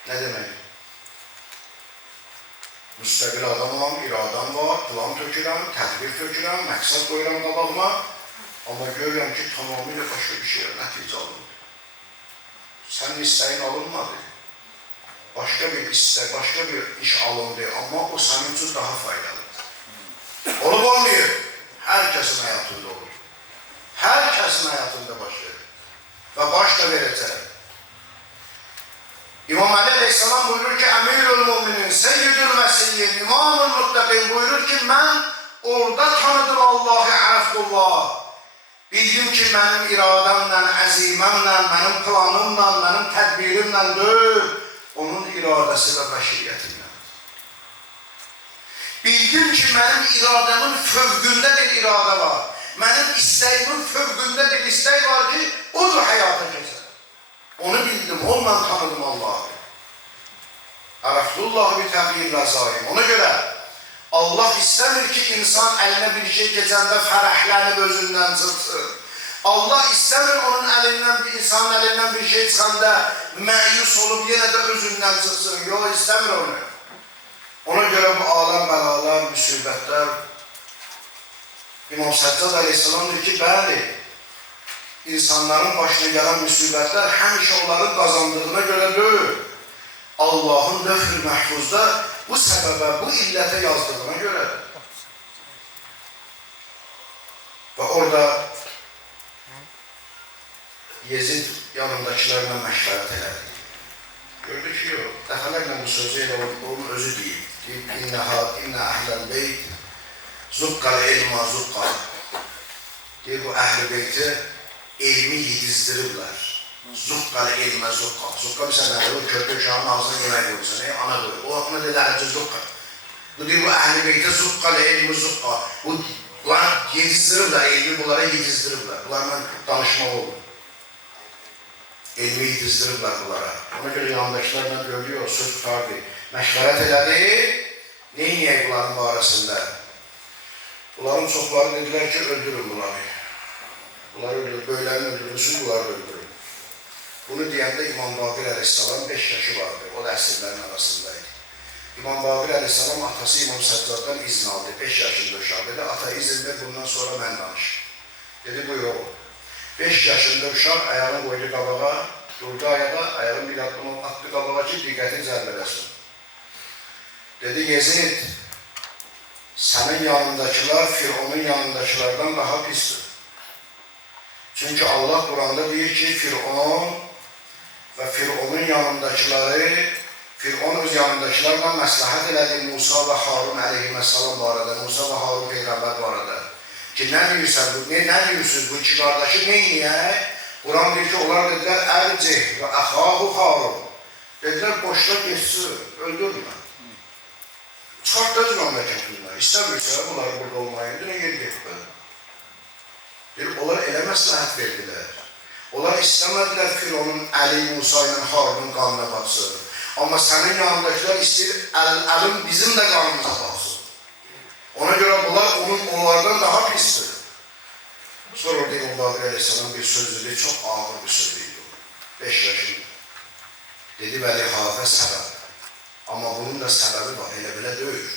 Nə demək? Müstəqil adamam, iradam var, plan tökürəm, tədbir tökürəm, məqsəd qoyuram qabağıma. Amma görürəm ki, tamamilə başqa bir şeyə nəticə alınır. Sənin istəyin alınmadı. Başqa bir istək, başqa bir iş alındı, amma o sənin üçün daha faydalıdır. Olub olmuyor. Hər kəsin həyatında olur. Hər kəsin həyatında baş verir. Və baş da verəcək. İmam Ali Aleyhisselam buyurur ki, Emirül Müminin, Seyyidül Mesih'in, İmamül Muttaqin buyurur ki, ben orada tanıdım Allah'ı, Arafdullah. Bildim ki benim irademle, əzimemle, benim planımla, benim tədbirimle değil, onun iradesi ve beşiriyetimle. Bildim ki benim irademin fövqündə bir irade var. Benim isteğimin fövqündə bir istek var ki, odur hayata geçer. Onu bildim, onunla tanıdım Allah'ı. Arafdullahı bir təbliğ zaim. Ona göre Allah istəmir ki, insan eline bir şey geçəndə fərəhlənib özündən çıxsın. Allah istəmir onun elinden, bir insanın elinden bir şey çıxanda məyus olup yine de özündən çıxsın. Yok, istəmir onu. Ona göre bu aləm bəlalar, müsibətlər, İmam Səccad Aleyhisselam diyor ki, bəli, insanların başına gelen müsibətlər həmişə onların kazandığına göre değil. Allah'ın lövh-ül məhfuzda bu səbəbə, bu illete yazdığına göre. Ve orada Yezid yanındakilerle məşvərət elədi. Gördü ki, yok. Dəfələrlə bu sözü elə onun özü deyib. İnnə əhləl beyt zuqqal elma zuqqal. Deyir, bu əhl-i beyti elmi yedizdiriblər. Zuqqal elmə zuqqal. Zuqqal bir sənədir, o körpü uşağın ağzına yemək qoyursan, ana qoyur. O ona dedərəcə zuqqal. Bu deyir, bu əhl-i beyti zuqqal elmi zuqqal. Bunlar yedizdiriblər, elmi bunlara yedizdiriblər. Bunlarla danışmaq olur. Elmi yedizdiriblər bunlara. Ona göre yandaşlarla görüyor, söz tutardı. Məşvərət elədi, neyniyək bunların barəsində? Bunların çoxları dediler ki, öldürün bunları. Bunları öldürün, böylərini öldürürsün, bunları öldürün. Bunu deyəndə İmam Baqir Aleyhisselam 5 yaşı vardı, o da əsirlərin arasındaydı. İmam Baqir Aleyhisselam atası İmam Səccaddan izin aldı, 5 yaşında uşaq. Dedi, ata izin ver, bundan sonra mən danış. Dedi, buyur oğlum. 5 yaşında uşaq ayağını koydu qabağa, durdu ayağa, ayağını bir atımı attı qabağa ki, diqqəti zərbələsin. Dedi, Yezid, senin yanındakiler Firavun'un yanındakilerden daha pistir. Çünkü Allah Kur'an'da diyor ki, Firavun ve Firavun'un yanındakileri, Firavun öz yanındakilerle məsləhət elədi Musa ve Harun aleyhisselam bu arada, Musa ve Harun peygamber bu arada. Ki ne diyorsunuz, ne diyorsunuz bu iki kardeşi neyine? Kur'an diyor ki onlar dediler Ercih ve Ahahu Harun. Dediler boşta geçsin, öldürme. Çıkart öz memleketinden. İstemiyorsa bunlar burada olmayınca ne geri getdi. Onlar elə məsləhət verdiler. Onlar istemediler Firavun'un Ali Musa ile Harun'un kanına baksın. Ama senin yanındakiler istiyor elin bizim de kanımıza baksın. Ona göre bunlar onlardan daha pistir. Sonra orada İmam Baqir Aleyhisselam bir söz dedi, çok ağır bir söz dedi. 5 yaşında. Dedi, bəli, hafə səbəb. Ama bunun da səbəbi var, elə belə deyil.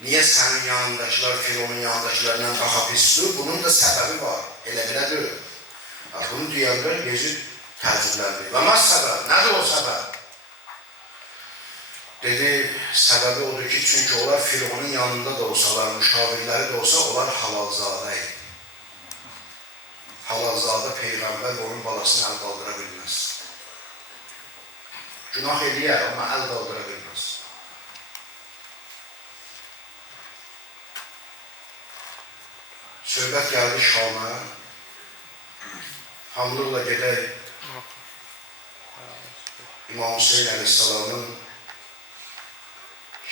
Niye senin yanındakiler Firavun'un yanındakilerinden daha pistir? Bunun da səbəbi var, elə belə deyil. Bunu deyəndə Yezid təəccübləndi. Və məs səbəb, nədir o səbəb? Dedi, səbəbi odur ki, çünkü onlar Firavun'un yanında da olsalar, müşavirləri de olsa, onlar halalzadəydi. Halalzadə peygamber onun balasını əl qaldıra bilməz. Günah eləyər, amma əl qaldıra bilməz. Söhbət gəldi Şam'a, hamdurla gedək İmam Hüseyin Aleyhisselam'ın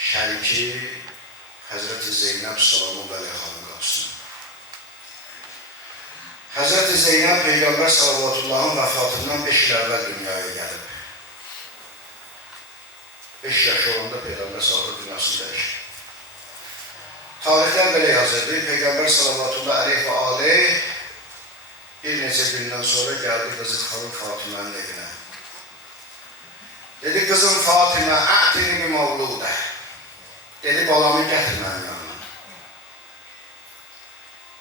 şəriki Həzrəti Zeynəb Salamun Bələyxanın qapısına. Həzrəti Zeynəb Peygamber Salavatullah'ın vəfatından 5 il əvvəl dünyaya gəlib. 5 yaş olanda Peygamber Salavatullah'ın dünyasını dəyişdi. Tarixlər belə yazırdı. Peygamber Salavatullah Aleyh və Aleyh bir neçə gündən sonra gəldi qızı xanım Fatimənin evinə. Dedi, kızım Fatimə, ətini bir mavludə. Dedi, balamı gətir mənim yanına.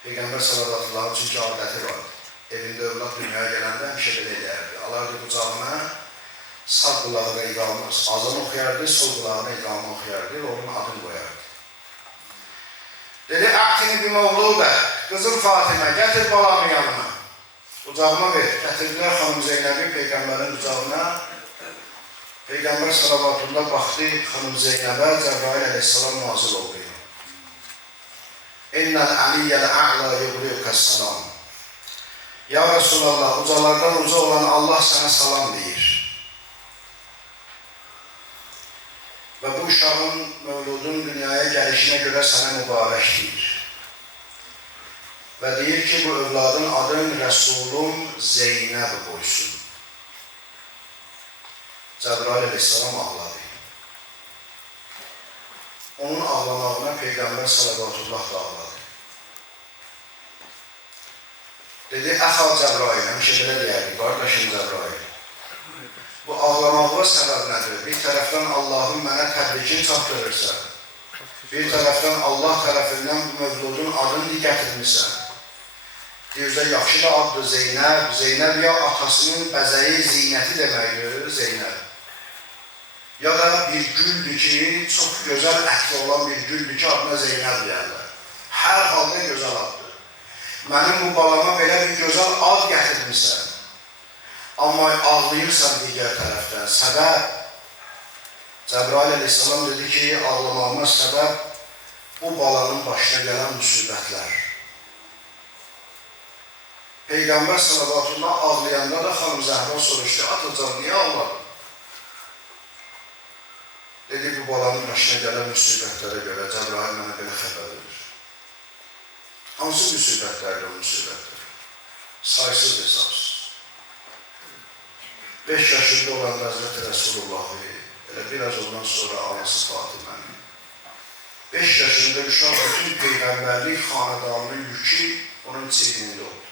Peygamber sallallahu aleyhi ve sellem çünkü adəti var. Evində övlad dünyaya gələndə həmişə belə edərdi. Alardı qucağına, sağ qulağına iqamı, azan oxuyardı, sol qulağına iqamı oxuyardı və onun adını qoyardı. Dedi, ətini bir mavludə, kızım Fatimə, gətir balamı yanına. Qucağıma ver. Gətirdilər xanım Zeynəbi Peyğəmbərin qucağına. Peyğəmbər salavatullah baxdı xanım Zeynəbə, Cəbrail əleyhissalam nazil oldu. İnnəl əliyyəl ə'la yuqriyukəs salam. Ya Resulallah, ucalardan uca olan Allah sənə salam deyir. Və bu uşağın, mövludun dünyaya gəlişinə görə sənə mübarək deyir. Və deyir ki, bu övladın adın Rəsulun Zeynəb qoysun. Cəbrail əleyhissalam ağladı. Onun ağlamağına Peyğəmbər salavatullah da ağladı. Dedi, əxal Cəbrail, həmişə belə deyərdi, qardaşım Cəbrail. Bu ağlamağına səbəb nədir? Bir tərəfdən Allahın mənə təbrikini çatdırırsa, bir tərəfdən Allah tərəfindən bu mövludun adını gətirmişsən. Deyirsə, yaxşı da addır Zeynəb. Zeynəb ya atasının bəzəyi, zinəti deməkdir, Zeynəb. Ya da bir güldür ki, çox gözəl ətli olan bir güldür ki, adına Zeynəb deyərlər. Hər halda gözəl addır. Mənim bu balama belə bir gözəl ad gətirmişsən. Amma ağlayırsan digər tərəfdən. Səbəb, Cəbrail əleyhissalam dedi ki, ağlamağıma səbəb bu balanın başına gələn müsibətlər. Peyğəmbər salavatullah ağlayanda da xanım Zəhra soruşdu, atacan, niyə ağladın? Dedi, bu balanın başına gələn müsibətlərə görə Cəbrail mənə belə xəbər verir. Hansı müsibətlərdir o müsibətlər? Saysız hesabsız. 5 yaşında olan Həzrəti Rəsulullahı, elə biraz ondan sonra anası Fatimənin, 5 yaşında uşaq bütün Peyğəmbərlik xanedanının yükü onun çiynində oldu.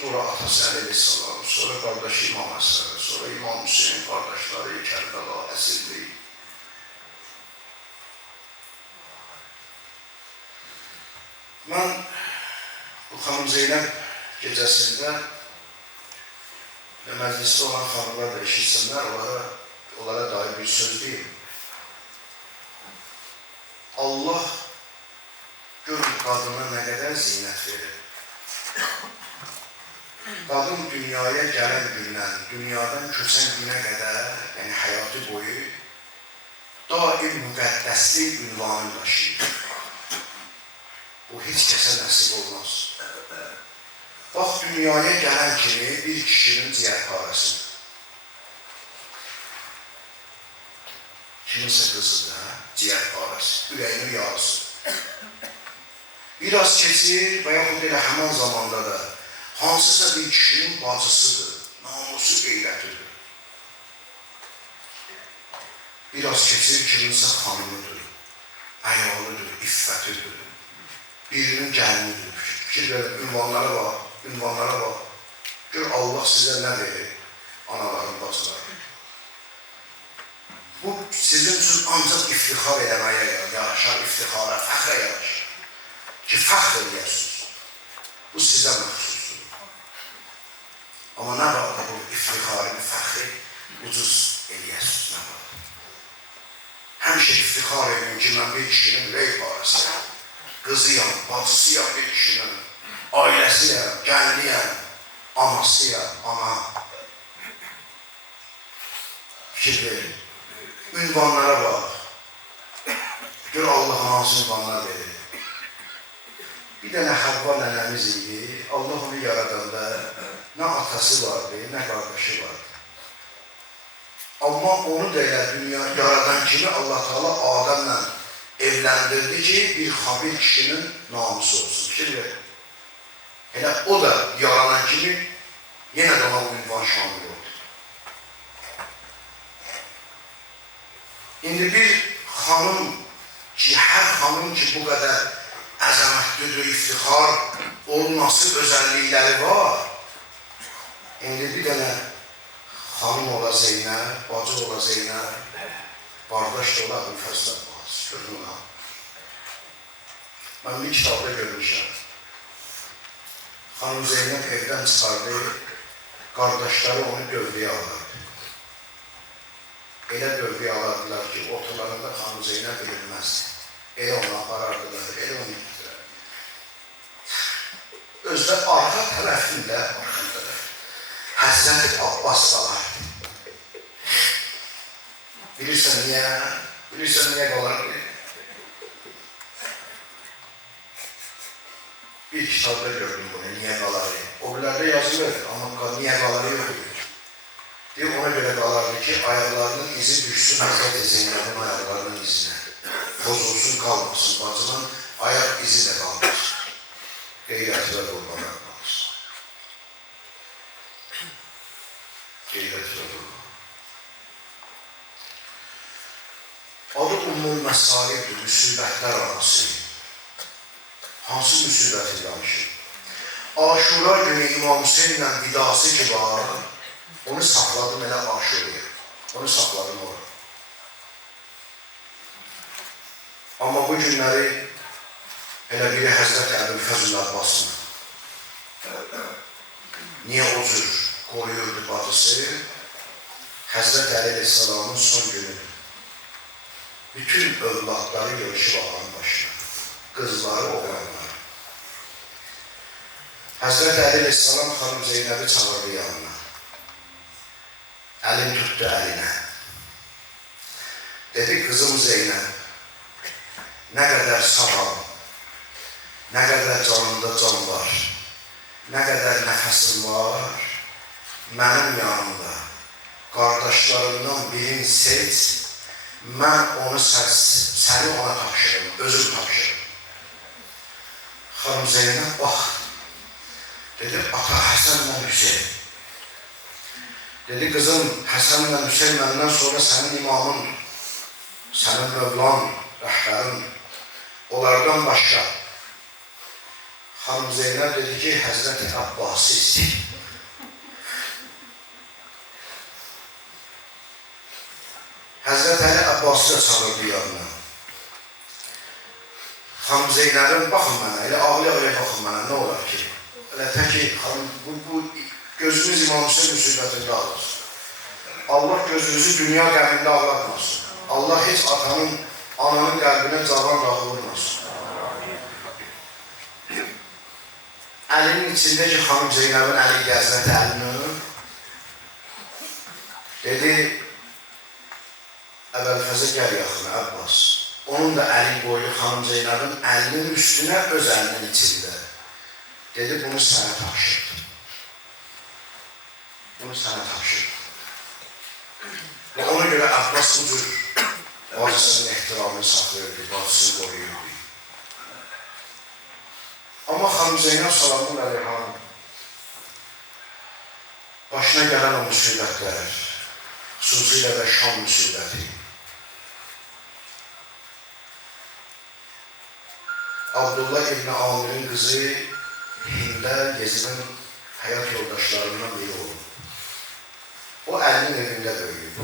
Sonra atası Əli əleyhissalam, sonra qardaşı İmam Həsən, sonra İmam Hüseyin qardaşları, Kərbəla, Əsilli. Mən bu xanım Zeynəb gecəsində və məclisdə olan xanımlar da eşitsinlər, onlara dair bir söz deyim. Allah görün qadına nə qədər zinət verir. Qadın dünyaya gələn gündən, dünyadan köçən günə qədər, yəni həyatı boyu daim müqəddəslik ünvanı daşıyır. Bu heç kəsə nəsib olmaz. Bax, dünyaya gələn kimi bir kişinin ciyərparəsidir. Kiminsə qızıdır, ciyərparəsi, ürəyinin yarısı. Biraz keçir və yaxud elə həmən zamanda da hansısa bir kişinin bacısıdır, namusu qeyrətidir. Biraz keçir kiminsə xanımıdır, əyalıdır, iffətidir, birinin gəlinidir. Fikir verin, ünvanlara bax, ünvanlara bax. Gör Allah sizə nə verir, anaların, bacıları. Bu sizin üçün ancaq iftixar eləməyə yaraşar, iftixara, fəxrə yaraşar. Ki, fəxr eləyəsiniz. Bu sizə məxsusdur. Amma nə var da bu iftixarın fəxri ucuz eləyəsiniz, nə var? Həmişə iftixar edin ki, mən bir kişinin ürək barəsi, qızıyam, bacısıyam bir kişinin, ailəsiyəm, gəlniyəm, anasıyam, ana. Fikir verin, ünvanlara bax. Gör Allah hansı ünvanlar verir. Bir dənə Həvva nənəmiz idi, Allah onu yaradanda nə atası vardı, nə qardaşı vardı. Amma onu da elə dünya yaradan kimi Allah Teala Adəmlə evləndirdi ki, bir xabir kişinin namusu olsun. Fikir verin. Elə o da yaranan kimi yenə də ona ünvan şamil oldu. İndi bir xanım ki, hər xanım ki bu qədər əzəmətlidir, iftixar olması özəllikləri var. İndi bir dənə xanım ola Zeynəb, bacı ola Zeynəb, qardaş da ola Ülfəslə bacı, gördün ona. Mən bir kitabda görmüşəm. Xanım Zeynəb evdən çıxardı, qardaşları onu dövdüyə alırdı. Elə dövdüyə alırdılar ki, ortalarında xanım Zeynəb bililməzdi. Elə onu aparardılar, elə onu gətirərdi. Öz özdə arxa tərəfində Həzrəti Abbas qalardı. Bilirsən niyə? Bilirsən niyə qalardı? Bir kitabda gördüm bunu, niyə qalardı? O birlərdə yazılır, amma niyə qalardı yoxdur. Deyir, ona görə qalardı ki, ayaqlarının izi düşsün Həzrəti Zeynəbin ayaqlarının izinə. Bozulsun, qalmasın, bacının ayaq izi də qalmasın. Qeyrəti və qurban qalmasın. Qeyrəti və qurban. Adı Ummul Məsalibdir, müsibətlər anası. Hansı müsibəti danışır? Aşura günü İmam Hüseyinlə vidası ki var, onu saxladım elə Aşuraya. Onu saxladım orada. Amma bu günləri elə biri Həzrət Əbülfəzl Abbasın. Niyə o cür qoruyurdu bacısı? Həzrət Əli Aleyhisselamın son günüdür. Bütün övladları yığışıb ağanın başına. Qızları, oğlanları. Həzrət Əli Aleyhisselam xanım Zeynəbi çağırdı yanına. Əlini tutdu əlinə. Dedi, qızım Zeynəb, nə qədər sağam, nə qədər canında can var, nə qədər nəfəsim var, mənim yanımda qardaşlarımdan birini seç, mən onu səni ona tapşırım, özüm tapşırım. Xanım Zeynəb baxdı. Dedi, ata Həsənlə Hüseyin. Dedi, qızım, Həsənlə Hüseyin məndən sonra sənin imamındır, sənin mövlan, rəhbərin, onlardan başqa. Xanım Zeynəb dedi ki, Həzrəti Abbası istəyir. Həzrət Əli Abbası da çağırdı yanına. Xanım Zeynəbin, baxın mənə, elə ağlaya-ağlaya baxın mənə, nə olar ki? Elə tək ki, bu gözünüz İmam Hüseyin müsibətində alır. Allah gözünüzü dünya qəmində ağlatmasın. Allah heç atanın, ananın qəlbinə cavan dağı vurmasın. Əlinin içindəki xanım Zeynəbin əli gəzinət əlini dedi, Əbəlfəzə gəl yaxına, Abbas. Onun da əli qoydu xanım Zeynəbin əlinin üstünə, öz əlinin içində. Dedi, bunu sənə tapşırdım. Bunu sənə tapşırdım. Və ona görə Abbas bu cür bacısının ehtiramını saxlayırdı, bacısını qoruyurdu. Amma xanım Zeynəb salamun əleyhanım başına gələn o müsibətlər, xüsusilə də Şam müsibəti, Abdullah İbn Amirin qızı Hində Yezidin həyat yoldaşlarından biri olub. O əlinin evində böyüyüb.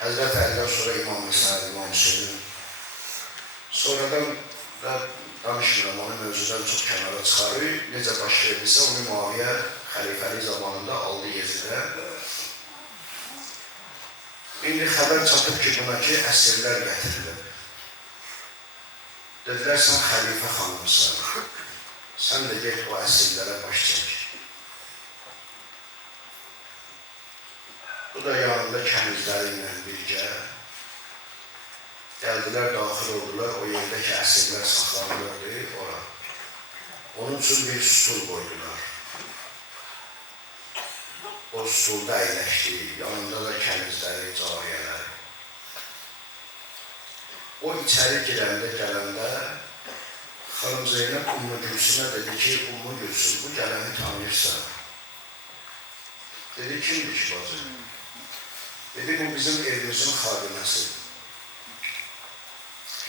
Həzrət Əlidən sonra İmam Həsən, İmam Hüseyin. Sonradan da danışmıram, onu mövzudan çox kənara çıxarır. Necə baş verirsə, onu Muaviyyə xəlifəlik zamanında aldı Yezidə. İndi xəbər çatıb ki, buna ki, əsirlər gətirilib. Dedilər, sən xəlifə xanımsan, sən də get o əsirlərə baş çək. Bu da yanında kənizləri ilə birgə gəldilər, daxil oldular, o yerdəki əsirlər saxlanılırdı ora. Onun üçün bir stul qoydular. O stulda əyləşdi, yanında da kənizləri, cariyələri. O içəri gələndə xanım Zeynəb Ümmü Gülsümə dedi ki, Ümmü Gülsüm, bu gələni tanıyırsan. Dedi, kimdir ki, bacı? Dedi, bu bizim evimizin xadiməsidir.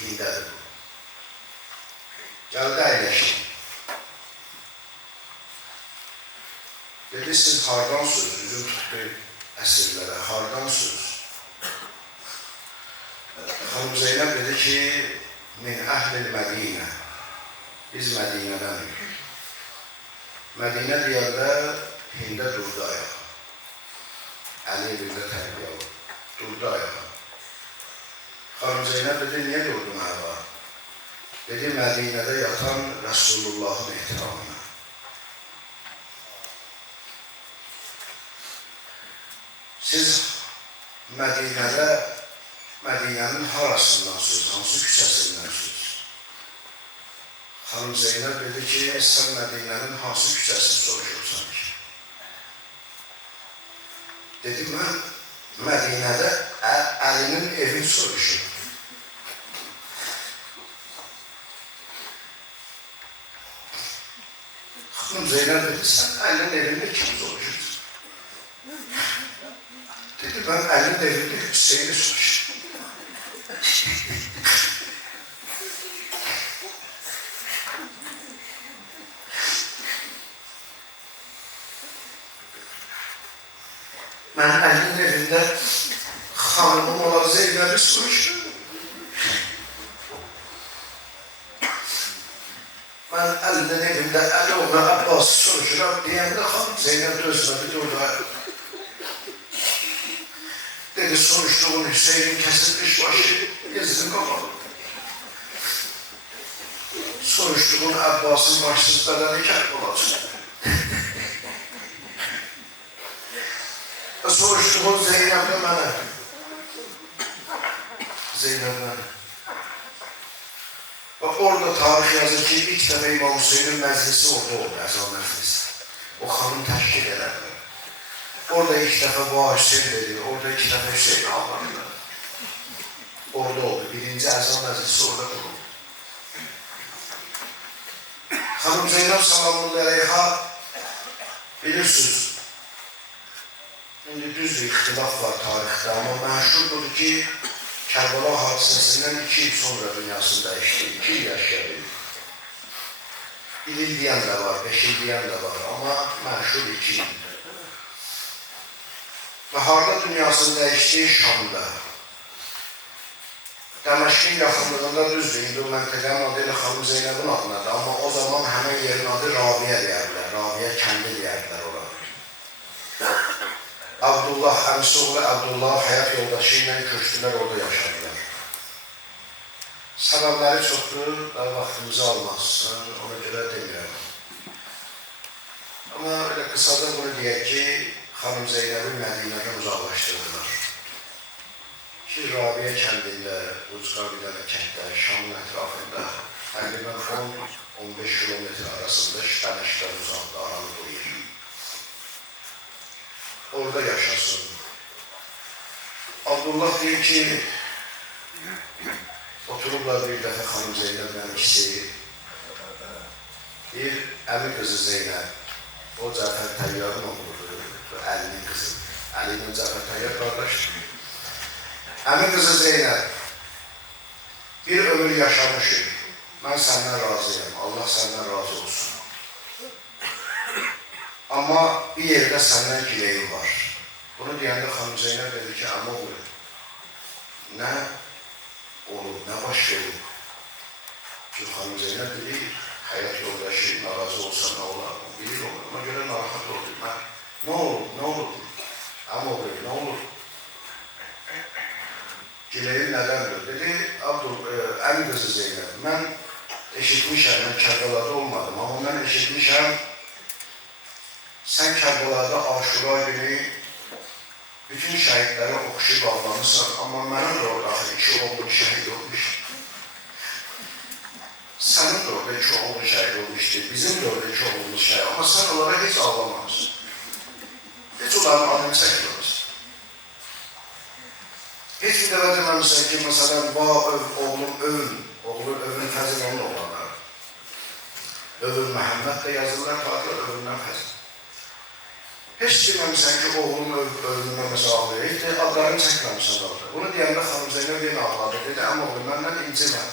Hindədir bu. Gəldi əyləşin. Dedi, siz hardansınız? Üzüm tutdu əsirlərə, hardansınız? Xanım Zeynəb dedi ki, min əhlil Mədinə, biz Mədinədənik. Mədinə deyəndə Hində durdu ayağa. Əli evində tərbiyə oldu. Durdu ayağa. Xanım Zeynəb dedi, niyə durdun ayağa? Dedi, Mədinədə yatan Rəsulullahın ehtiramına. Siz Mədinədə, Mədinənin harasındansınız, hansı küçəsindənsiniz? Xanım Zeynəb dedi ki, sən Mədinənin hansı küçəsini soruşursan ki? Dedi, mən Mədinədə Əlinin evini soruşurum. Xanım Zeynəb dedi, sən Əlinin evini kim soruşursun? Dedi, ben Əlinin evinde Hüseyin'i soruştum. Ben Əlinin evinde hanımım olan Zeynep'i soruştum. Ben Əlinin evinde Əli oğlu Abbas'ı soruşuram diyende hanım Zeynep özüne bir orada. Dedi, soruştuğun Hüseyin'in kesilmiş başı, yazısını kapalı. Soruştuğun Abbas'ın başsız bedeni Kerbela'sı. Soruştuğun Zeynep'le mənə. Zeynep'lə. Bak orada tarih yazır ki, ilk dəfə İmam Hüseyin'in məclisi orada oldu, Əzan Məclisi. O xanım təşkil edərdi. Orada ilk dəfə Boğa Hüseyin dedi, orada iki dəfə Hüseyin ağlardı. Orada oldu, birinci Əzan Məclisi orada kuruldu. Xanım Zeynep Salamullahi Aleyha bilirsiniz, şimdi düzdür, ixtilaf var tarixdə, amma məşhurdur ki, Kərbala hadisəsindən 2 il sonra dünyasını dəyişdi, 2 il yaşadı. 1 il deyən də var, 5 il deyən də var, amma məşhur 2 il. Ve harda dünyasını dəyişdiyi Şam'da. Dəməşqin yaxınlığında düzdür, indi o məntəqənin adı ilə Xanım Zeynəbin adınadır, amma o zaman həmin yerin adı Rabiyə deyərlər, Rabiyə kəndi deyərlər ora. Abdullah, əmisi oğlu Abdullah həyat yoldaşı ilə köçdülər, orada yaşadılar. Səbəbləri çoxdur, vaxtımızı almazsın, ona görə demirəm. Amma öyle qısada bunu deyək ki, Xanım Zeynəb'i Mədinədən uzaqlaşdırdılar. Ki, Rabiyə kəndində, Ucqar bir dənə kənddə, Şamın ətrafında, təqribən 10-15 kilometr arasında Dənəşqdən uzaqda aranı qoyur. Orada yaşasın. Abdullah deyir ki, otururlar bir dəfə Xanım Zeynəb'lə ikisi, bir əmi qızı Zeynəb, o Cəfər Təyyarın oğludur. Əlinin qızı. Əlinin Cəfər Təyyar qardaşdır. Əmin qızı Zeynəb, bir ömür yaşamışım. Mən səndən razıyam. Allah səndən razı olsun. Amma bir yerdə səndən gileyim var. Bunu deyəndə Xanım Zeynəb dedi ki, əmi oğlu, nə olub, nə baş verib? Çünki Xanım Zeynəb bilir, həyat yoldaşı narazı olsa nə olar? Bilir olur. Ona görə narahat oldu. Ne olur, ne olur? Ama olur, ne olur? Gileyin nedendir? Dedi, əmi qızı Zeynep, mən eşitmişəm, mən Kərbalada olmadım, amma mən eşitmişəm, sən Kərbalada Aşura günü bütün şəhidlərə oxuşub ağlamışsan, amma mənim de orada 2 oğlum şəhid olmuş. Sənin de orada 2 oğlum şəhid olmuşdu, bizim de orada 2 oğlum şəhid, amma sən onlara heç ağlamamışsın. Hiç onların adını çəkilmez. Hiç bir dəvə deməmişsən ki, məsələn, oğlum övün Fəzil onun oğlanları. Övün Məhəmməd də yazırlar, tarixlər övündən Fəzil. Heç deməmişsən ki, oğlum övününə məsələ ağlayır, heç de adlarını çəkməmişsən orada. Bunu deyəndə Xanım Zeynəb yenə ağladı, dedi, əmi oğlum, məndən incimə.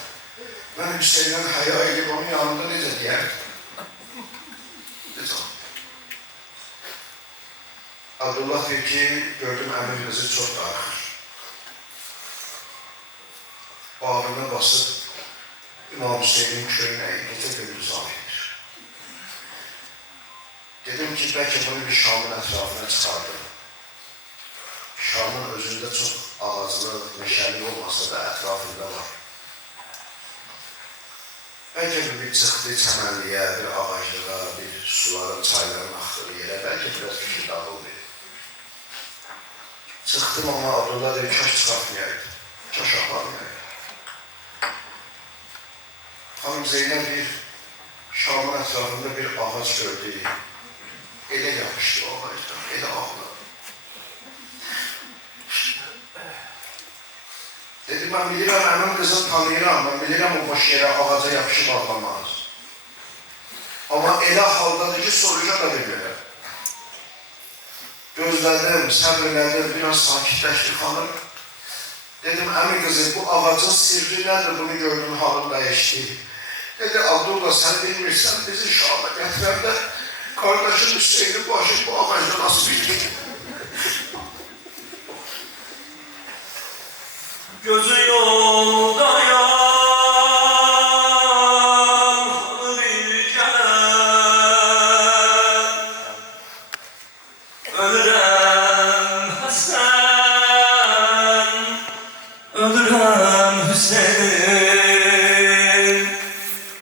Mən Hüseyndən həya edib onun yanında necə deyərdim? Dedi o. Abdullah deyir ki, gördüm əmin qızı çox darıxır. Bağrına basıb İmam Hüseynin köyünə gecə gündüz ağlayır. Dedim ki, bəlkə bunu bir Şamın ətrafına çıxardım. Şamın özündə çox ağaclı, meşəli olmasa da ətrafında var. Bəlkə bir çıxdı çəmənliyə, bir ağaclığa, bir suların, çayların axdığı yerə, bəlkə biraz fikir dağıldı. Çıxdım ama Abdullah dedi, kaş çıxartmayaydı, kaş aparmayaydı. Hanım Zeynep bir Şamın ətrafında bir ağac gördü. Elə yapışdı o ağacdan, elə ağladı. Dedi, ben bilirəm, əmin qızını tanıyıram, ben bilirəm o boş yerə ağaca yapışıb ağlamaz. Ama elə haldadır ki, soruca da bilmirəm. Gözlədim, səbirlədim, biraz sakitləşdi xanım. Dedim, əmin qızı, bu ağacın sirri nədir, bunu gördüm, halım dəyişdi. Dedi, Abdullah, sen bilmirsən, bizi Şam'a gətirəndə kardeşin Hüseyin'in başı bu ağacda nasıl bildi?